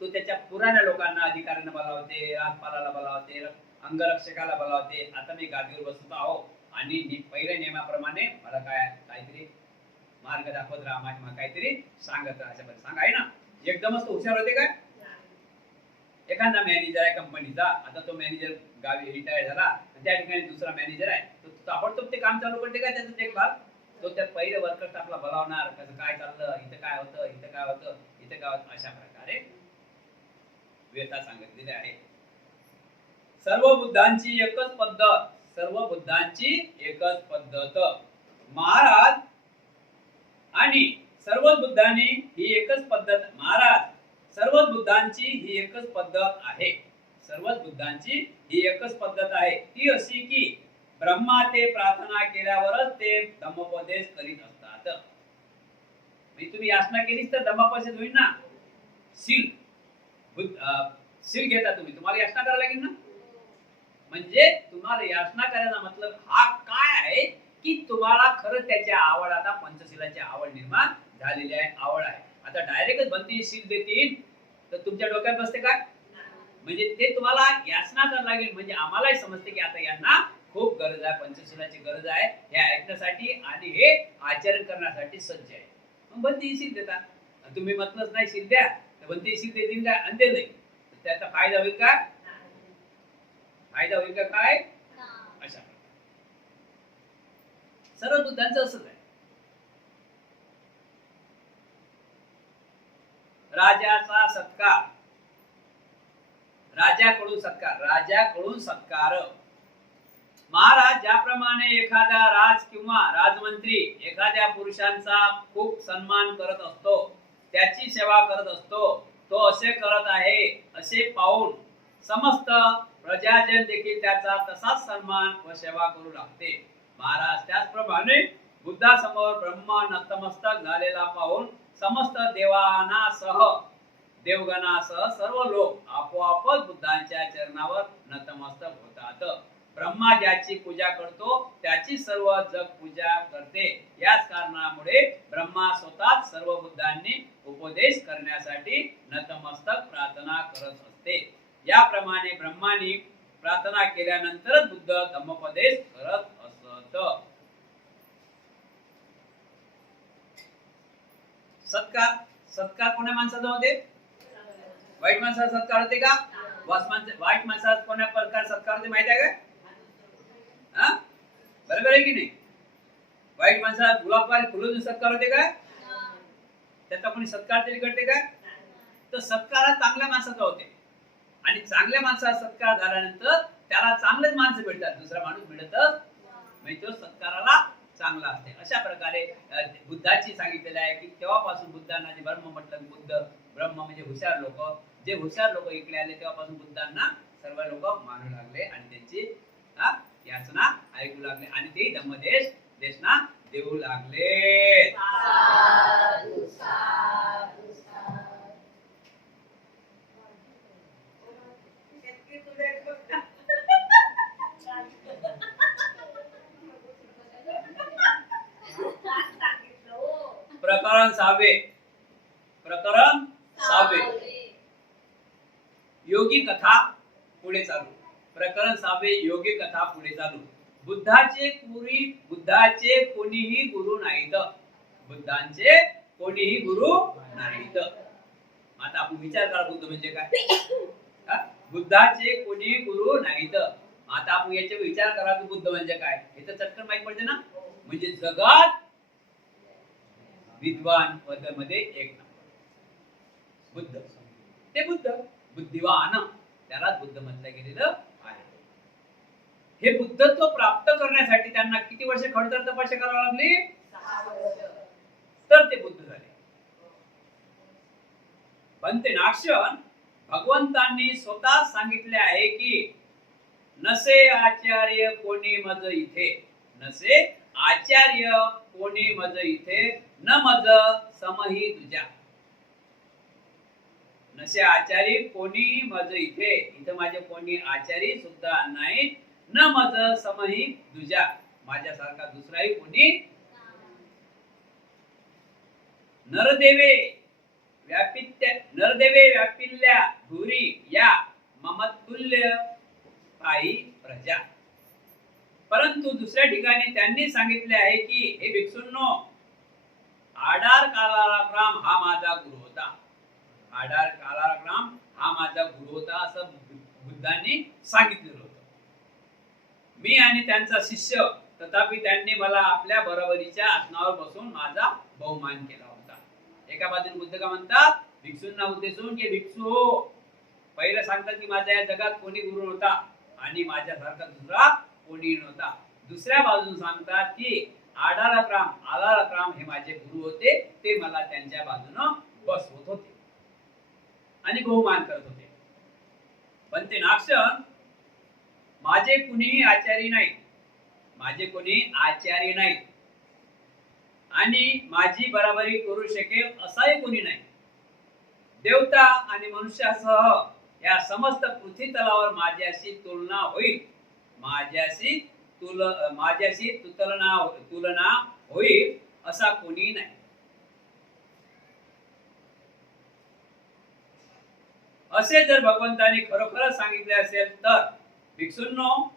तो त्याच्या पुराण्या लोकांना, अधिकाऱ्यांना बोलावते, राजपालाला बोलावते, अंगरक्षकाला बोलावते. आता मी गादीवर बसतो आहो आणि पहिल्या नियमाप्रमाणे मला काहीतरी मार्ग दाखवत राहा, काहीतरी सांगत राहा. अशा सांग आहे ना. एकदमच तो हुशार होते काय? एखादा मॅनेजर आहे कंपनीचा, आता तो मॅनेजर गावी रिटायर झाला, त्या ठिकाणी दुसरा मॅनेजर आहे, तो ताबडतोब ते काम चालू करते काय? त्याचं देखभाल तो त्या पहिले वर्कर स्टाफला बोलावणार, कसं काय चाललं, इथं काय होतं. अशा प्रकारे व्यथा सांगितलेली आहे. सर्व बुद्धांची एकच पद्धत महाराज, आणि सर्व बुद्धांनी ही एकच पद्धत महाराज, सर्व बुद्धांची ही एकच पद्धत आहे. ती अशी की ब्रह्मा ते प्रार्थना केल्यावरच ते धम्मोपदेश करीत असतात. तुम्ही याचना केलीच तर धम्मोपदेश होईल ना. सील घेता तुम्हाला याचना करायला लागेल ना. म्हणजे तुम्हाला याचना करायचा मतलब हा काय आहे की तुम्हाला खरं त्याची आवड, आता पंचशीलाची आवड निर्माण झालेली आहे, आवड आहे. आता डायरेक्टच बंदी सील देतील तर तुमच्या डोक्यात बसते काय? म्हणजे ते तुम्हाला याचना करायला लागेल. म्हणजे आम्हालाही समजते की आता यांना खूप गरज आहे, पंचशीलाची गरज आहे, हे ऐकण्यासाठी आणि हे आचरण करण्यासाठी सज्ज आहे. मग बंदी सील देतात. तुम्ही म्हटलंच नाही सील द्या, तर बंदी सील देतील काय? अंधे नाही. त्याचा फायदा होईल का? काय? अशा सर्व बुद्धांचं असंच आहे. राजाकडून सत्कार. महाराज, ज्याप्रमाणे एखादा राज किंवा राजमंत्री एखाद्या पुरुषांचा खूप सन्मान करत असतो, त्याची सेवा करत असतो, तो असे करत आहे असे पाहून समस्त प्रजाजन देखील त्याचा तसाच सन्मान व सेवा करू लागते. महाराज त्याचप्रमाणे बुद्धासमोर ब्रह्म नतमस्तक झालेला पाहून समस्त देवानासह देवगणासह सर्व लोक आपोआपच बुद्धांच्या चरणावर नतमस्तक होतात. ब्रह्मा ज्याची पूजा करतो त्याची सर्व जग पूजा करते. याच कारणामुळे ब्रह्मा स्वतः सर्व बुद्धांनी उपदेश करण्यासाठी नतमस्तक प्रार्थना करत असते. याप्रमाणे ब्रह्मानी प्रार्थना केल्यानंतरच बुद्ध धम्मोपदेश करत असत. सत्कार सत्कार कोण्या माणसाचा होते? वाईट माणसाचा सत्कार होते का? वाईट माणसाचा कोण्या प्रकार सत्कार होते माहिती आहे का? बरोबर आहे की नाही? वाईट माणसाला गुलाब फुलून सत्कार होते का? त्याचा कोणी सत्कार तरी करते का? तर सत्कार हा चांगल्या माणसाचा होते आणि चांगल्या माणसाचा सत्कार झाल्यानंतर त्याला चांगलेच माणसं भेटतात, दुसरा माणूस मिळतच म्हणजे तो सत्काराला चांगला असते. अशा प्रकारे बुद्धाची सांगितलेलं आहे की तेव्हापासून बुद्धांना जे ब्रह्म म्हटलं, बुद्ध ब्रह्म म्हणजे हुशार लोक, जे हुशार लोक इकडे आले तेव्हापासून बुद्धांना सर्व लोक मानू लागले आणि त्यांची याचना ऐकू लागले आणि ते धम्मदेश देशना देऊ लागले. प्रकरण 6 प्रकरण 6 योगी कथा पुढे चालू. प्रकरण 6 योगी कथा पुढे चालू. बुद्धाचे कोणीही गुरु नाहीत. बुद्धांचे कोणीही गुरु नाहीत. आता आपण विचार करा बुद्ध म्हणजे काय? बुद्धाचे कोणीही गुरु नाहीत. आता आपण याचे विचार करा की बुद्ध म्हणजे काय, हे तर चटकन माहित पडते ना. म्हणजे जगात विद्वान मध्ये एक नंबर बुद्ध. ते बुद्ध बुद्धिवान, त्याला बुद्ध म्हटलं गेलेलं आहे. हे बुद्धत्व प्राप्त करण्यासाठी त्यांना किती वर्ष खडतर तपस्या करावी लागली? 6 वर्ष. तर ते बुद्ध झाले. पण ते नाक्षण भगवंतांनी स्वतः सांगितले आहे की नसे आचार्य कोणी मज इथे, नसे आचार्य कोणी मज इथे, न मज समही तुझ्या. नसे आचार्य कोणी मज इथे, इथं माझे कोणी आचार्य सुद्धा नाही. न मज समही तुझ्या, माझ्यासारखा दुसराही कोणी. नरदेवे व्यापिल्ल्या धुरी या ममतुल्य काही प्रजा. परंतु दुसऱ्या ठिकाणी त्यांनी सांगितले आहे की हे भिक्षूंनो, आडार कालाग्राम हा माझा गुरु होता. आडार कालाग्राम हा माझा गुरु होता असं बुद्धांनी सांगितलेलं होतं. मी आणि त्यांचा शिष्य, तथापि त्यांनी मला आपल्या बरोबरीच्या आसनावर बसून माझा बहुमान केला होता. एका बाजूने बुद्ध का म्हणतात भिक्षूंना उद्देशून की भिक्षू, पहिलं सांगतात की माझ्या या जगात कोणी गुरु नव्हता आणि माझ्यासारखा दुसरा कोणी नव्हता. दुसऱ्या बाजून सांगतात की आलाराम हे माझे गुरु होते, ते मला त्यांच्या बाजूनं बसवत होते आणि बहुमान करत होते. पण ते नाक्षण माझे कुणीही आचार्य नाही, माझे कोणी आचार्य नाही आणि माझी बराबरी करू शकेल असाही कोणी नाही. देवता आणि मनुष्यासह या समस्त पृथ्वी तलावर माझ्याशी तुलना होईल, माझ्याशी तुलना होईल असा कोणी नाही. असे जर भगवंतांनी खरोखरच सांगितले असेल तर भिक्षूंनो,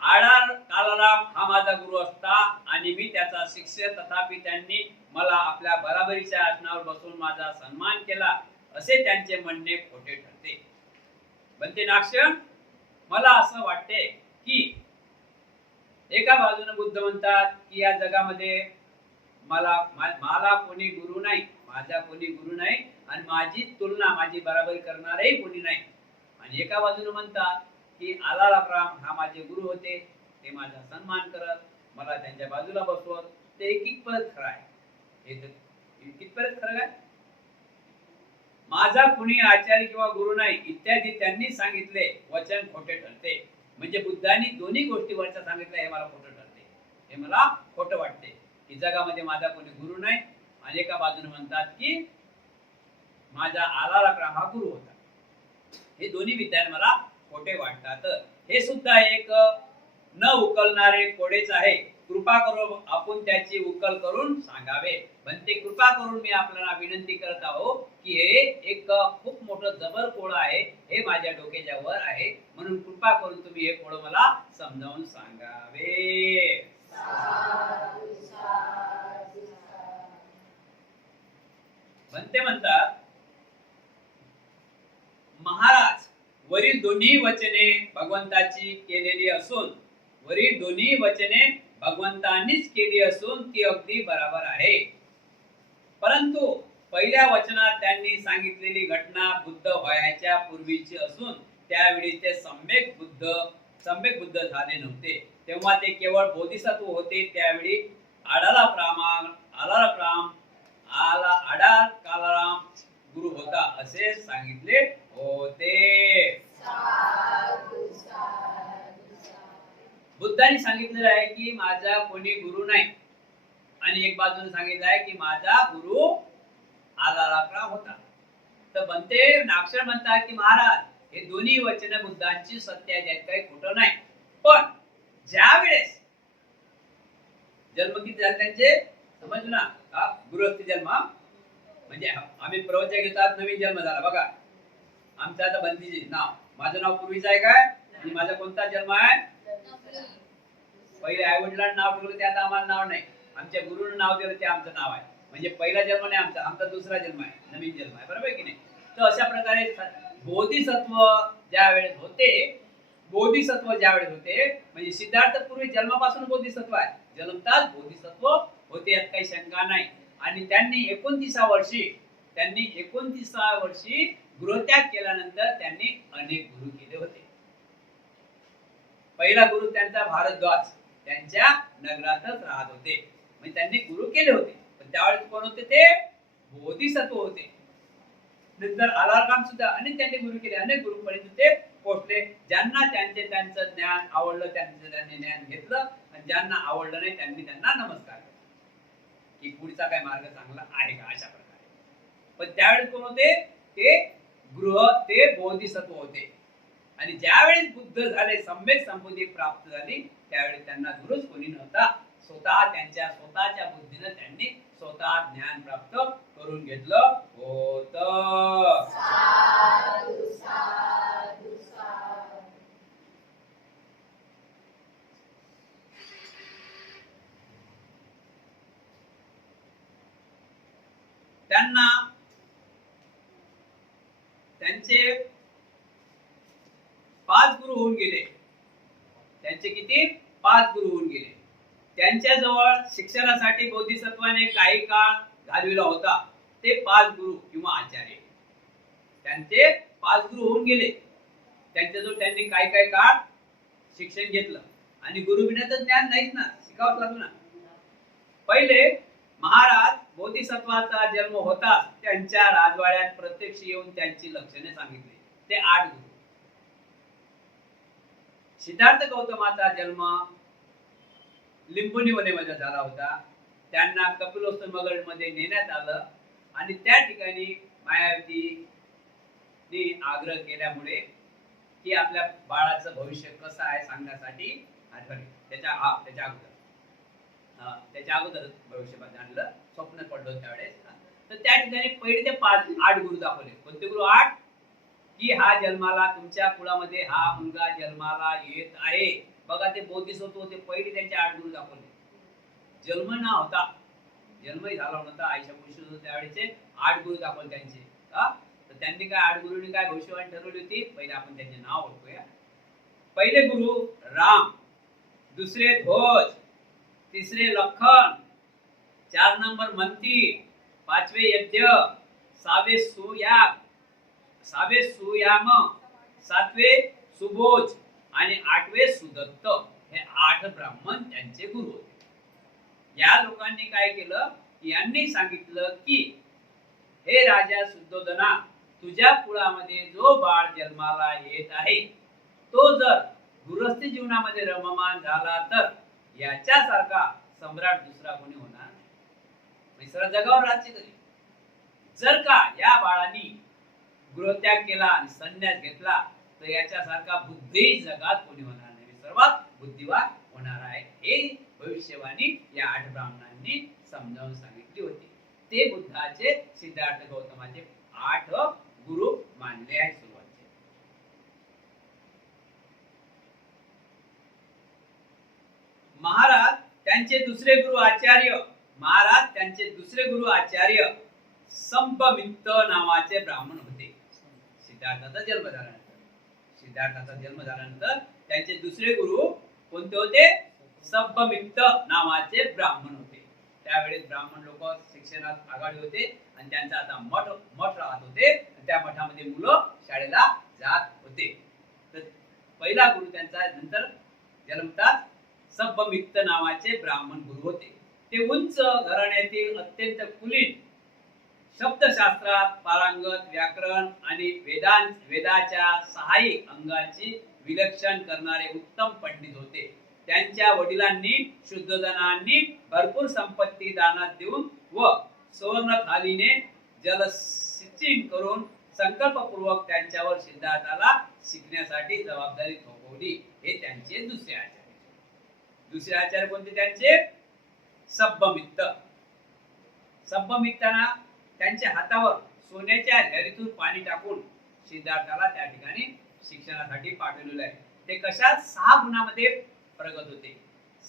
आडार कालाराम हा माझा गुरु असता आणि मी त्याचा शिष्य, तथापि त्यांनी मला आपल्या बराबरीच्या आसनावर बसून माझा सन्मान केला असे त्यांचे म्हणणे खोटे ठरते. बनते नाक्षण, मला असं वाटते की एका बाजूने बुद्ध म्हणतात की या जगामध्ये मला कोणी गुरु नाही, माझा कोणी गुरु नाही आणि माझी तुलना, माझी बराबरी करणारही कोणी नाही. आणि एका बाजूने म्हणतात की आलाराम हा माझे गुरु होते, ते माझा सन्मान करत, मला त्यांच्या बाजूला बसवत. ते कितपत खरं आहे? हे कितपत खरं आहे? माझा कुणी आचार्य किंवा गुरु नाही इत्यादी त्यांनी सांगितले वचन खोटे ठरते. म्हणजे बुद्धांनी दोन्ही गोष्टीवरच्या सांगितलं हे मला खोटं ठरते, हे मला खोटं वाटते की जगामध्ये माझा कोणी गुरु नाही. आणि एका बाजूने म्हणतात की माझा आलाराम हा गुरु होता. हे दोन्ही विद्यान मला खोटे वाटतात. हे सुद्धा एक न उकलणारे कोडेच आहे. कृपा करून आपण त्याची उकल करून सांगावे. म्हणते कृपा करून मी आपल्याला विनंती करत आहो की हे एक खूप मोठं जबर कोड आहे, हे माझ्या डोक्याच्या वर आहे, म्हणून कृपा करून तुम्ही हे कोड मला समजावून सांगावे. म्हणते म्हणतात महाराज वरील दोन्ही वचने भगवंताची केलेली असून वरील दोन्ही वचने भगवंतांनीच केली असून ती अगदी बरोबर आहे. परंतु पहिल्या वचनात त्यांनी सांगितलेली घटना बुद्ध व्हायच्या पूर्वीची असून त्यावेळी ते सम्यक बुद्ध झाले नव्हते. तेव्हा ते केवळ बोधिसत्व होते. त्यावेळी आडार कालाराम गुरु होता असे सांगितले होते. बुद्धांनी सांगितलेलं आहे की माझा कोणी गुरु नाही, आणि एक बाजूने सांगितलं आहे की माझा गुरु आलाराम होता. तर बनते नाक्षर म्हणतात की महाराज हे दोन्ही वचन बुद्धांची सत्य आहे, त्यात काही खोटं नाही. पण ज्या वेळेस जन्म किती झाले त्यांचे समजलं ना, गृहस्थी जन्म म्हणजे आम्ही प्रवचन घेतात नवीन जन्म झाला बघा. आमचं आता बंदीचे नाव, माझं नाव पूर्वीचं आहे काय, आणि माझा कोणता जन्म आहे, पहिले आई वडिलांना नाव ठेवलं ते आता आम्हाला नाव नाही, आमच्या गुरुनं नाव दिलं ते आमचं नाव आहे. म्हणजे पहिला जन्म नाही आमचा, आमचा दुसरा जन्म आहे, नवीन जन्म आहे. बरोबर की नाही. तर अशा प्रकारे बोधिसत्व ज्या वेळेस होते म्हणजे सिद्धार्थ पूर्वी जन्मापासून बोधिसत्व आहे, जन्मताच बोधिसत्व होते, यात काही शंका नाही. आणि त्यांनी 29व्या वर्षी गृहत्याग केल्यानंतर त्यांनी अनेक गुरु केले होते. पहिला गुरु त्यांचा भारद्वाज त्यांच्या नगरातच राहत होते, म्हणजे त्यांनी गुरु केले होते. पण त्यावेळेस कोण होते, ते बोधिसत्व होते. नंतर आलाराम सुद्धा अनेक त्यांनी गुरु केले, अनेक गुरुपर्यंत ते पोहोचले. ज्यांना त्यांचं ज्ञान आवडलं त्यांनी ज्ञान घेतलं, आणि ज्यांना आवडलं नाही त्यांनी त्यांना नमस्कार केला की पुढचा काय मार्ग चांगला आहे का, अशा प्रकारे. पण त्यावेळेस कोण होते, ते बोधिसत्व होते. आणि ज्यावेळेस बुद्ध झाले, सम्यक संबुद्धी प्राप्त झाली, त्यावेळेस त्यांना गुरुच कोणी नव्हता. स्वतःच्या बुद्धीने त्यांनी स्वतः ज्ञान प्राप्त करून घेतलं होतं. त्यांना त्यांचे 5 गुरु होऊन गेले. त्यांचे किती? 5 गुरु होऊन गेले. त्यांच्या जवळ शिक्षणासाठी बोधिसत्वाने काही काळ घालविला होता. ते 5 गुरु किंवा आचार्य, त्यांचे 5 गुरु होऊन गेले. त्यांच्याजवळ त्यांनी काही काळ शिक्षण घेतलं, आणि गुरु विनाचं ज्ञान नाहीच ना, शिकावंच लागलं ना. पहिले महाराज बोधिसत्वाचा जन्म होता, त्यांच्या राजवाड्यात प्रत्यक्ष येऊन त्यांची लक्षणे सांगितली. ते 8 गुरु. सिद्धार्थ गौतमाचा जन्म लिंबुनी वनेमध्ये झाला होता. त्यांना कपिलोत्सव मगरमध्ये नेण्यात आलं, आणि त्या ठिकाणी मायावतीने आग्रह केल्यामुळे की आपल्या बाळाचं भविष्य कसं आहे सांगण्यासाठी त्याच्या अगोदर भविष्य जाणलं, स्वप्न पडलं त्यावेळेस. तर त्या ठिकाणी पहिले ते 8 गुरु दाखवले. कोणते गुरु? 8 की हा जन्माला तुमच्या कुळामध्ये हा मुलगा जन्माला येत आहे. बघा, ते बोधिसत्व होते. पहिले त्यांचे 8 गुरु दाखवले. जन्म ना होता, जन्मही झाला नव्हता, आईशा पुरुष त्यावेळेचे 8 गुरु दाखवले त्यांचे. तर त्यांनी काय 8 गुरुंनी काय भविष्यवाणी ठरवली होती, पहिले आपण त्यांचे नाव ओळखूया. पहिले गुरु राम, दुसरे ध्वज, तिसरे लखन, 4 नंबर मंती, 5वे यज्ञ, 6वे सुयाम, 7वे सुबोध, आणि 8वे सुदत्त. हे 8 ब्राह्मण त्यांचे गुरु होते. या लोकांनी काय केलं, यांनी सांगितलं की हे राजा शुद्धोधना, तुझ्या कुळामध्ये जो बाळ जन्माला येत आहे तो जर गृहस्थी जीवनामध्ये रममान झाला तर याच्यासारखा सम्राट दुसरा कोणी होणार नाही. सरळ जगावर राज्य करेल. जर का या बाळाने गृहत्याग केला आणि संन्यास घेतला तर याच्यासारखा बुद्धी जगात कोणी होणार नाही. सर्वात बुद्धिवान होणार आहे. हे भविष्यवाणी या 8 ब्राह्मणांनी समजावून सांगितली होती. ते बुद्धाचे सिद्धार्थ गौतमाचे 8 गुरु मानले आहेत. सुरुवातीचे महाराज त्यांचे दुसरे गुरु आचार्य संभमित्त नावाचे ब्राह्मण होते. सिद्धार्थाचा जन्म झाल्यानंतर त्यांचे दुसरे गुरु कोणते होते? संभमित्त नावाचे ब्राह्मण होते. त्यावेळेस ब्राह्मण लोक शिक्षणात आघाडी होते आणि त्यांचा आता मठ राहत होते. त्या मठामध्ये मुलं शाळेला जात होते. तर पहिला गुरु त्यांचा नंतर जन्मतात संभमित्त नावाचे ब्राह्मण गुरु होते. ते उंच घराण्यातील अत्यंत कुलीन, शब्दशास्त्रात पारंगत, व्याकरण आणि वेदाच्या 6 अंगाची विलक्षण करणारे उत्तम पंडित होते. त्यांच्या वडिलांनी शुद्धोधनांनी भरपूर संपत्ती दानात देऊन व सुवर्ण थालीने जलसिंचन करून संकल्पपूर्वक त्यांच्यावर सिद्धार्थाला शिकण्यासाठी जबाबदारी थोपवली. हे त्यांचे दुसरे आचार्य. दुसरे आचार्य कोणते त्यांचे? संभमित्तांना त्यांच्या हातावर सोन्याच्या झरीतून पाणी टाकून सिद्धार्थाला त्या ठिकाणी शिक्षणासाठी पाठवलेलं आहे. ते कशात? 6 गुणामध्ये प्रगत होते.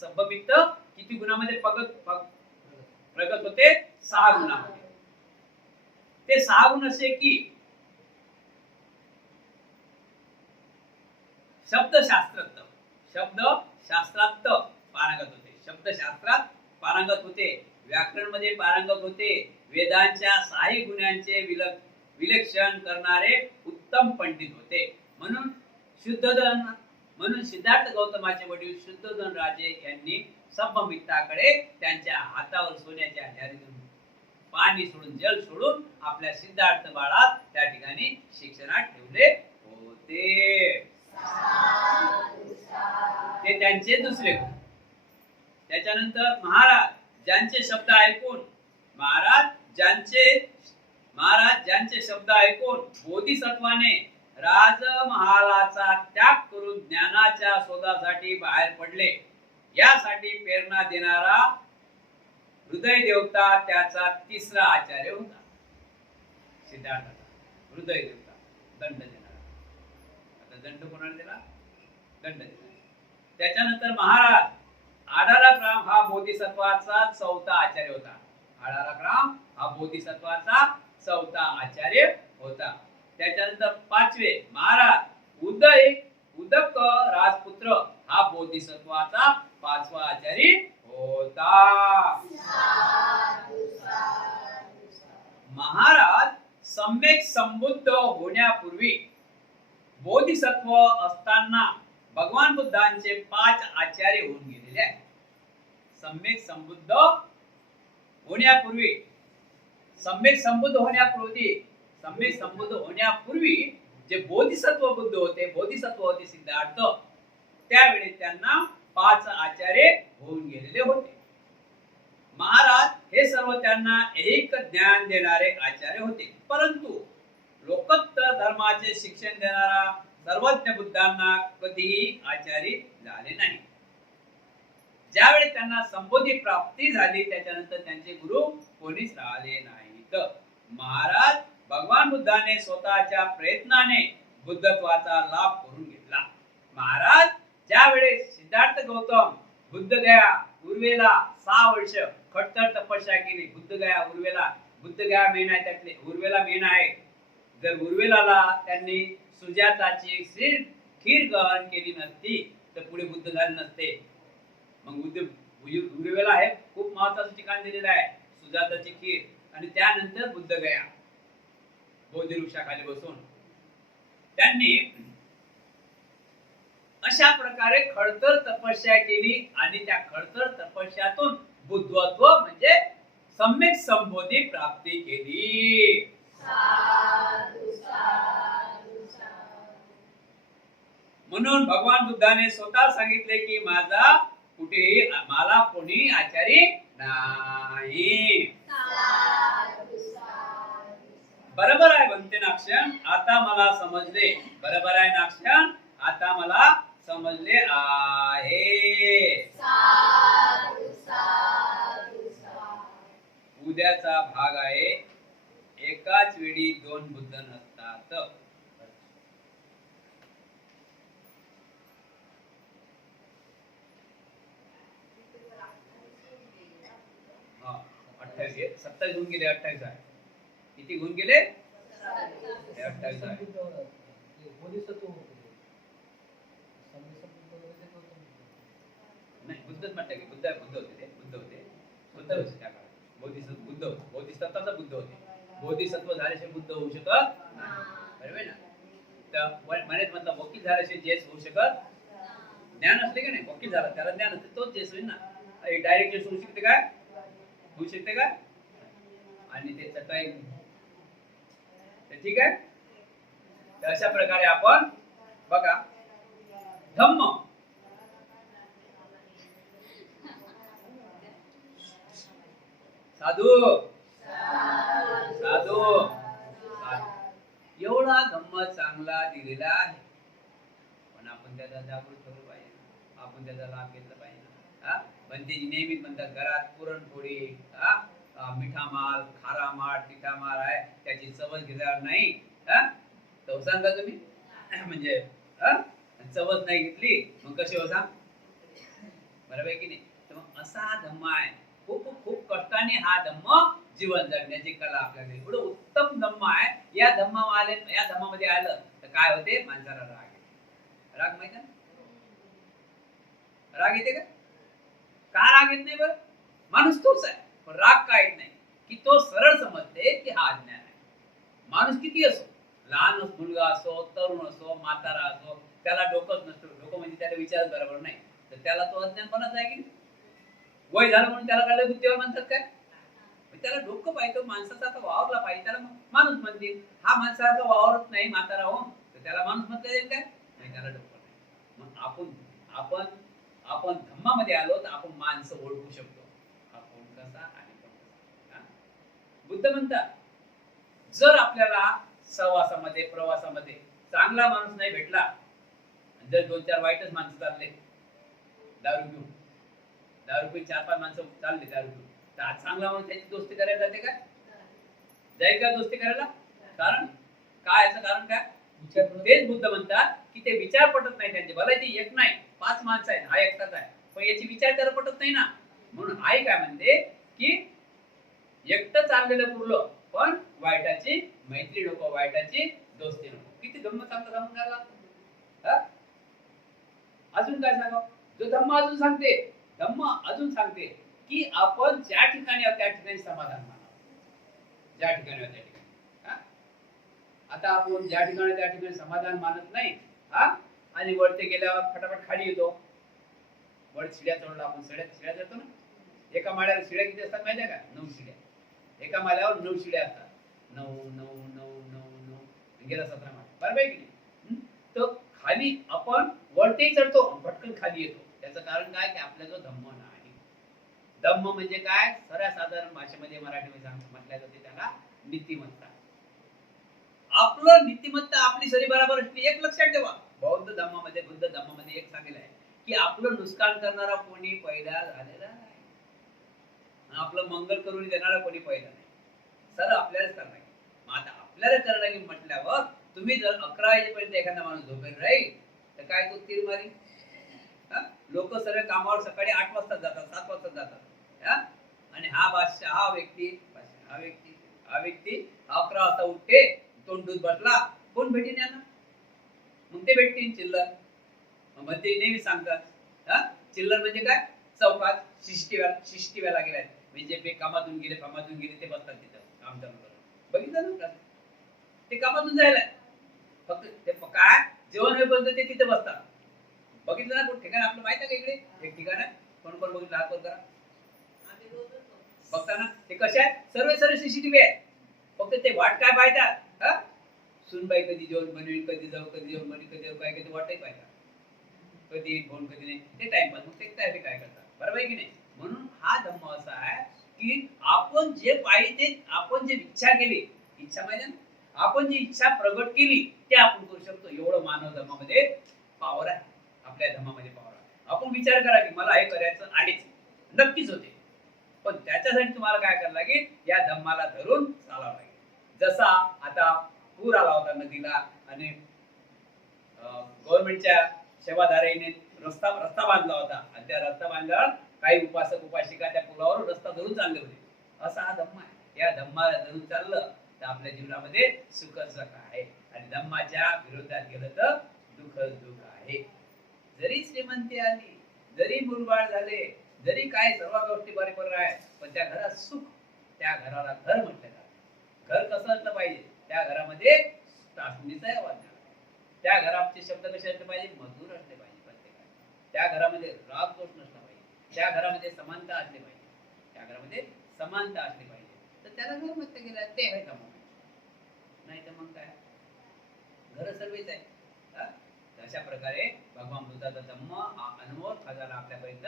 संभमित्त किती गुणामध्ये प्रगत होते? 6 गुणामध्ये. ते 6 गुण असे की शब्दशास्त्रात पारंगत होते. व्याकरण मध्ये पारंगत होते. वेदांच्या 6 गुणांचे विलक्षण करणारे उत्तम पंडित होते. म्हणून सिद्धार्थ गौतमाचे वडील शुद्धोधन राजे यांनी संभमित्ताकडे त्यांच्या हातावर सोन्याच्या झरीतून पाणी सोडून, जल सोडून आपल्या सिद्धार्थ बाळात त्या ठिकाणी शिक्षणात ठेवले होते. ते त्यांचे दुसरे गुरु. त्याच्यानंतर महाराज ज्यांचे शब्द ऐकून बोधिसत्वाने राजमहालाचा त्याग करून ज्ञानाच्या शोधासाठी बाहेर पडले. यासाठी प्रेरणा देणारा हृदय देवता त्याचा तिसरा आचार्य होता. सिद्धार्थाचा हृदय देवता दंड देणारा. आता दंड कोणाला दिला? दंड दिला. त्याच्यानंतर महाराज आढाराग्राम हा बोधिसत्वाचा 4था आचार्य होता. आढाराग्राम हा बोधिसत्वाचा 4था आचार्य होता. त्याच्यानंतर 5वे महाराज उदक राजपुत्र हा बोधिसत्वाचा 5वा आचार्य होता. महाराज सम्यक संबुद्ध होण्यापूर्वी बोधिसत्व असताना भगवान बुद्धांचे 5 आचार्य होऊन गेलेले आहेत. सम्यक संबुद्ध होण्यापूर्वी जे बोधिसत्व होते सिद्धार्थ, त्यावेळी त्यांना 5 आचार्य होऊन गेलेले होते. महाराज हे सर्व त्यांना एक ज्ञान देणारे आचार्य होते. परंतु लोकोत्तर धर्माचे शिक्षण देणारा सर्वज्ञ बुद्धांना कधीही आचार्य झाले नाही. ज्यावेळी त्यांना संबोधी प्राप्ती झाली त्याच्यानंतर त्यांचे गुरु कोणीच राहिले नाहीत. महाराज भगवान बुद्धाने स्वतःच्या प्रयत्नाने बुद्धत्वाचा लाभ करून घेतला. महाराज ज्यावेळी सिद्धार्थ गौतम बुद्धगया उर्वेला 6 वर्ष खडतर तपस्या केली. बुद्धगया मेन आहे, त्यातले उर्वेला मेन आहे. जर उर्वेलाला त्यांनी सुजाताची खीर ग्रहण केली नसती तर पुढे बुद्ध झाले नसते. मग उर्वेला हे खूप महत्वाचं ठिकाण दिलेलं आहे, सुजाताची खीर. आणि त्यानंतर बुद्धगया बोधी वृक्षाखाली बसून त्यांनी अशा प्रकारे खडतर तपस्या केली आणि त्या खडतर तपस्यातून बुद्धत्व म्हणजे सम्यक संबोधी प्राप्ती केली. म्हणून भगवान बुद्धाने स्वतः सांगितले की माझा कुठेही मला कोणी आचारी नाही. बरोबर आहे म्हणते नाक्षण, आता मला समजले. बरोबर आहे नाक्षण, आता मला समजले आहे. उद्याचा भाग आहे एकाच वेळी दोन बुद्ध नसतात. 27 होऊन गेले, 28 आहे. किती होऊन गेले? 28 आहे. नाही, बुद्धच म्हणतात की बुद्ध होते ते, बुद्ध होते त्या काळात. बोधिसत्वाचा बुद्ध होते. बोधिसत्व झाल्याशिवाय बुद्ध होऊ शकत बरोबर ना. तर म्हणत मतलब वकील झाल्याशिवाय जेस होऊ शकत. ज्ञान असले की नाही, वकील झाला त्याला ज्ञान असते तोच जेस होईल ना. डायरेक्ट जेस होऊ शकते काय? होऊ शकते का? आणि ते चटाई ठीक आहे. तर अशा प्रकारे आपण बघा धम्म साधू एवढा धम्म चांगला दिलेला आहे, पण आपण त्याचा जागृत ठेवलं पाहिजे, आपण त्याचा लाभ घेतला पाहिजे. पण ते नेहमीच म्हणतात घरात पुरणपोळी, मिठा माल, खारा माल, तिखा माल आहे, त्याची चवच घेतल्यावर नाही तर सांगा तुम्ही म्हणजे चवच नाही घेतली मग कशी हो सांग. बरोबर आहे की नाही? तर मग असा धम्म आहे. खूप खूप कष्टाने हा धम्म जीवन जगण्याची कला आपल्याला एवढं उत्तम धम्म आहे. या धम्मामध्ये आलं तर काय होते? माणसाला राग येते. राग माहिती आहे? राग येते का राग येत नाही? बरं, माणूस तोच आहे, पण राग का येत नाही? की तो सरळ समजते की हा अज्ञान आहे. माणूस किती असो, लहान मुलगा असो, तरुण असो, म्हातारा असो, त्याला डोकंच नसतो. डोकं म्हणजे त्याला विचारच बरोबर नाही, तर त्याला तो अज्ञानपणाच आहे की नाही? वय झालं म्हणून त्याला काय बुद्धिवान म्हणतात काय? त्याला डोकं पाहिजे, माणसासारखा वावरला पाहिजे, त्याला माणूस म्हणतील. हा माणसासारखा वावरत नाही म्हातारा हो, तर त्याला माणूस म्हणता येईल काय? नाही, त्याला डोकं नाही. मग आपण धम्मामध्ये आलो तर आपण माणसं ओळखू शकतो. आपण कसा आणि कोण कसा. बुद्ध म्हणतात जर आपल्याला सहवासामध्ये प्रवासामध्ये चांगला माणूस नाही भेटला, जर 2-4 वाईटच माणसं चालले, दारू घेऊन 4-5 माणसं चालले दारू घेऊन, तर आज चांगला माणूस त्याची दोस्ती करायला जाते काय? जाईल का दोस्ती करायला? कारण काय? याचं कारण काय? तेच बुद्ध म्हणतात की ते विचार पटत नाही त्यांचे. भलाची एक नाही 5 माणसं आहेत, हा एकटाच आहे, पण याची विचार त्याला पटत नाही ना. म्हणून आई काय म्हणते की एकटं चाललेलं पुरलं, पण वाईटाची मैत्री नको, वाईटाची दोस्ती नको. किती धम्म चांगला सांगून झाला. अजून काय सांगा? जो धम्म अजून सांगते, धम्म अजून सांगते की आपण ज्या ठिकाणी आहोत त्या ठिकाणी समाधान मानावं. ज्या ठिकाणी आहोत त्या ठिकाणी. आता आपण ज्या ठिकाणी त्या ठिकाणी समाधान मानत नाही आणि वरती गेल्यावर फटाफट खाली येतो. वर शिड्या चढला, आपण शिड्या जातो ना. एका माळ्याला शिड्या किती असतात माहिती आहे का? 9 शिड्या. एका माळ्यावर 9 शिड्या असतात. 9 गेला 17 माळ. बरोबर आहे की नाही? तर खाली आपण वरती चढतो, पटकन खाली येतो. त्याचं कारण काय? की आपला जो धम्म नाही. धम्म म्हणजे काय? सर्वसाधारण भाषेमध्ये मराठीमध्ये म्हटलं जाते त्याला नीतिमत्ता. आपलं नीतिमत्ता आपली सरी बरोबर असते. एक लक्षात ठेवा, बुद्ध धम्मामध्ये एक सांगितलं आहे की आपलं नुकसान करणारा कोणी पैदा झालेला नाही, आपलं मंगल करून देणारा कोणी पैदा नाही. सर आपल्यालाच करणार. मग आता आपल्याला करणं म्हटल्यावर तुम्ही जर 11 वाजेपर्यंत एखादा माणूस झोपेल राहील तर काय तो तीर मारी. लोक सर्व कामावर सकाळी 8 वाजता जातात, 7 वाजता जातात. आणि हा व्यक्ती 11 वाजता उठते, तोंड दूध बसला, कोण भेटीन यांना? मग ते भेटतील चिल्लर. मग ते नेहमी सांगतात चिल्लर म्हणजे काय? चौकात शिष्टीव्याला गेलाय, म्हणजे कामातून गेले ते बसतात तिथं काम चालू करत. बघितलं ना, ते कामातून जायला फक्त ते काय जेवण होईपर्यंत ते तिथे बसतात. बघितलं ना कोण ठिकाण? आपलं माहित आहे का इकडे एक ठिकाण आहे? कोण बघितलं? हात वर करा. बघताना ते कसे आहे? सर्व सीसीटीव्ही आहे. फक्त ते वाट काय पाहतात, हा? सुनबाई कधी जेवण बनवेल, कधी जाऊ, कधी जेवण बनवेल, कधी जाऊ, काय कधी वाटही पाहतात. कधी येईल फोन, कधी नाही, ते टाइमपास. मग ते काय करतात, बरोबर आहे की नाही? म्हणून हा धम्म असा आहे की आपण जे पाहिजे, आपण जे इच्छा केली, इच्छा माहिती ना, आपण जी इच्छा प्रगट केली ते आपण करू शकतो. एवढं मानव धर्मामध्ये पावर आहे, आपल्या धर्मामध्ये पावर आहे. आपण विचार करा की मला हे करायचं आहेच, नक्कीच होते. पण त्याच्यासाठी तुम्हाला काय करावं लागेल, या धम्माला धरून चालावं लागेल. जसा आता पूर आला होता नदीला आणि गव्हर्नमेंटच्या सेवाधाऱ्याने रस्ता रस्ता बांधला होता आणि त्या रस्ता बांधल्यावर काही उपासक उपासिका त्या पुलावर रस्ता धरून चालले होते. असा हा धम्मा आहे. या धम्माला धरून चाललं तर आपल्या जीवनामध्ये सुख सुख आहे, आणि धम्माच्या विरोधात गेलं तर दुःख दुःख आहे. जरी श्रीमंती आली, जरी मुलबाळ झाले, जरी काय सर्व गोष्टी बरोबर आहे, पण त्या घरात सुख, त्या घराला घर म्हटलं जातं. घर कसं असलं पाहिजे, त्या घरामध्ये टाचणीचा आवाज झाला, त्या घराचे शब्द कसे असले पाहिजे, मधुर असले पाहिजे प्रत्येकाने. त्या घरामध्ये राग दोष नसला पाहिजे, त्या घरामध्ये समानता असली पाहिजे, त्या घरामध्ये समानता असली पाहिजे. तर त्याला घर म्हटलं गेलं, ते आहे का मग? नाही तर मग काय, घर सर्वच आहे. हा? अशा प्रकारे भगवान बुद्धाचा धम्म हा अनमोल खजाना आपल्यापर्यंत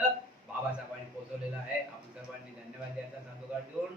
बाबासाहेबांनी पोहोचवलेला आहे. आपण सर्वांनी धन्यवाद द्यायचा, साधुवाद देऊन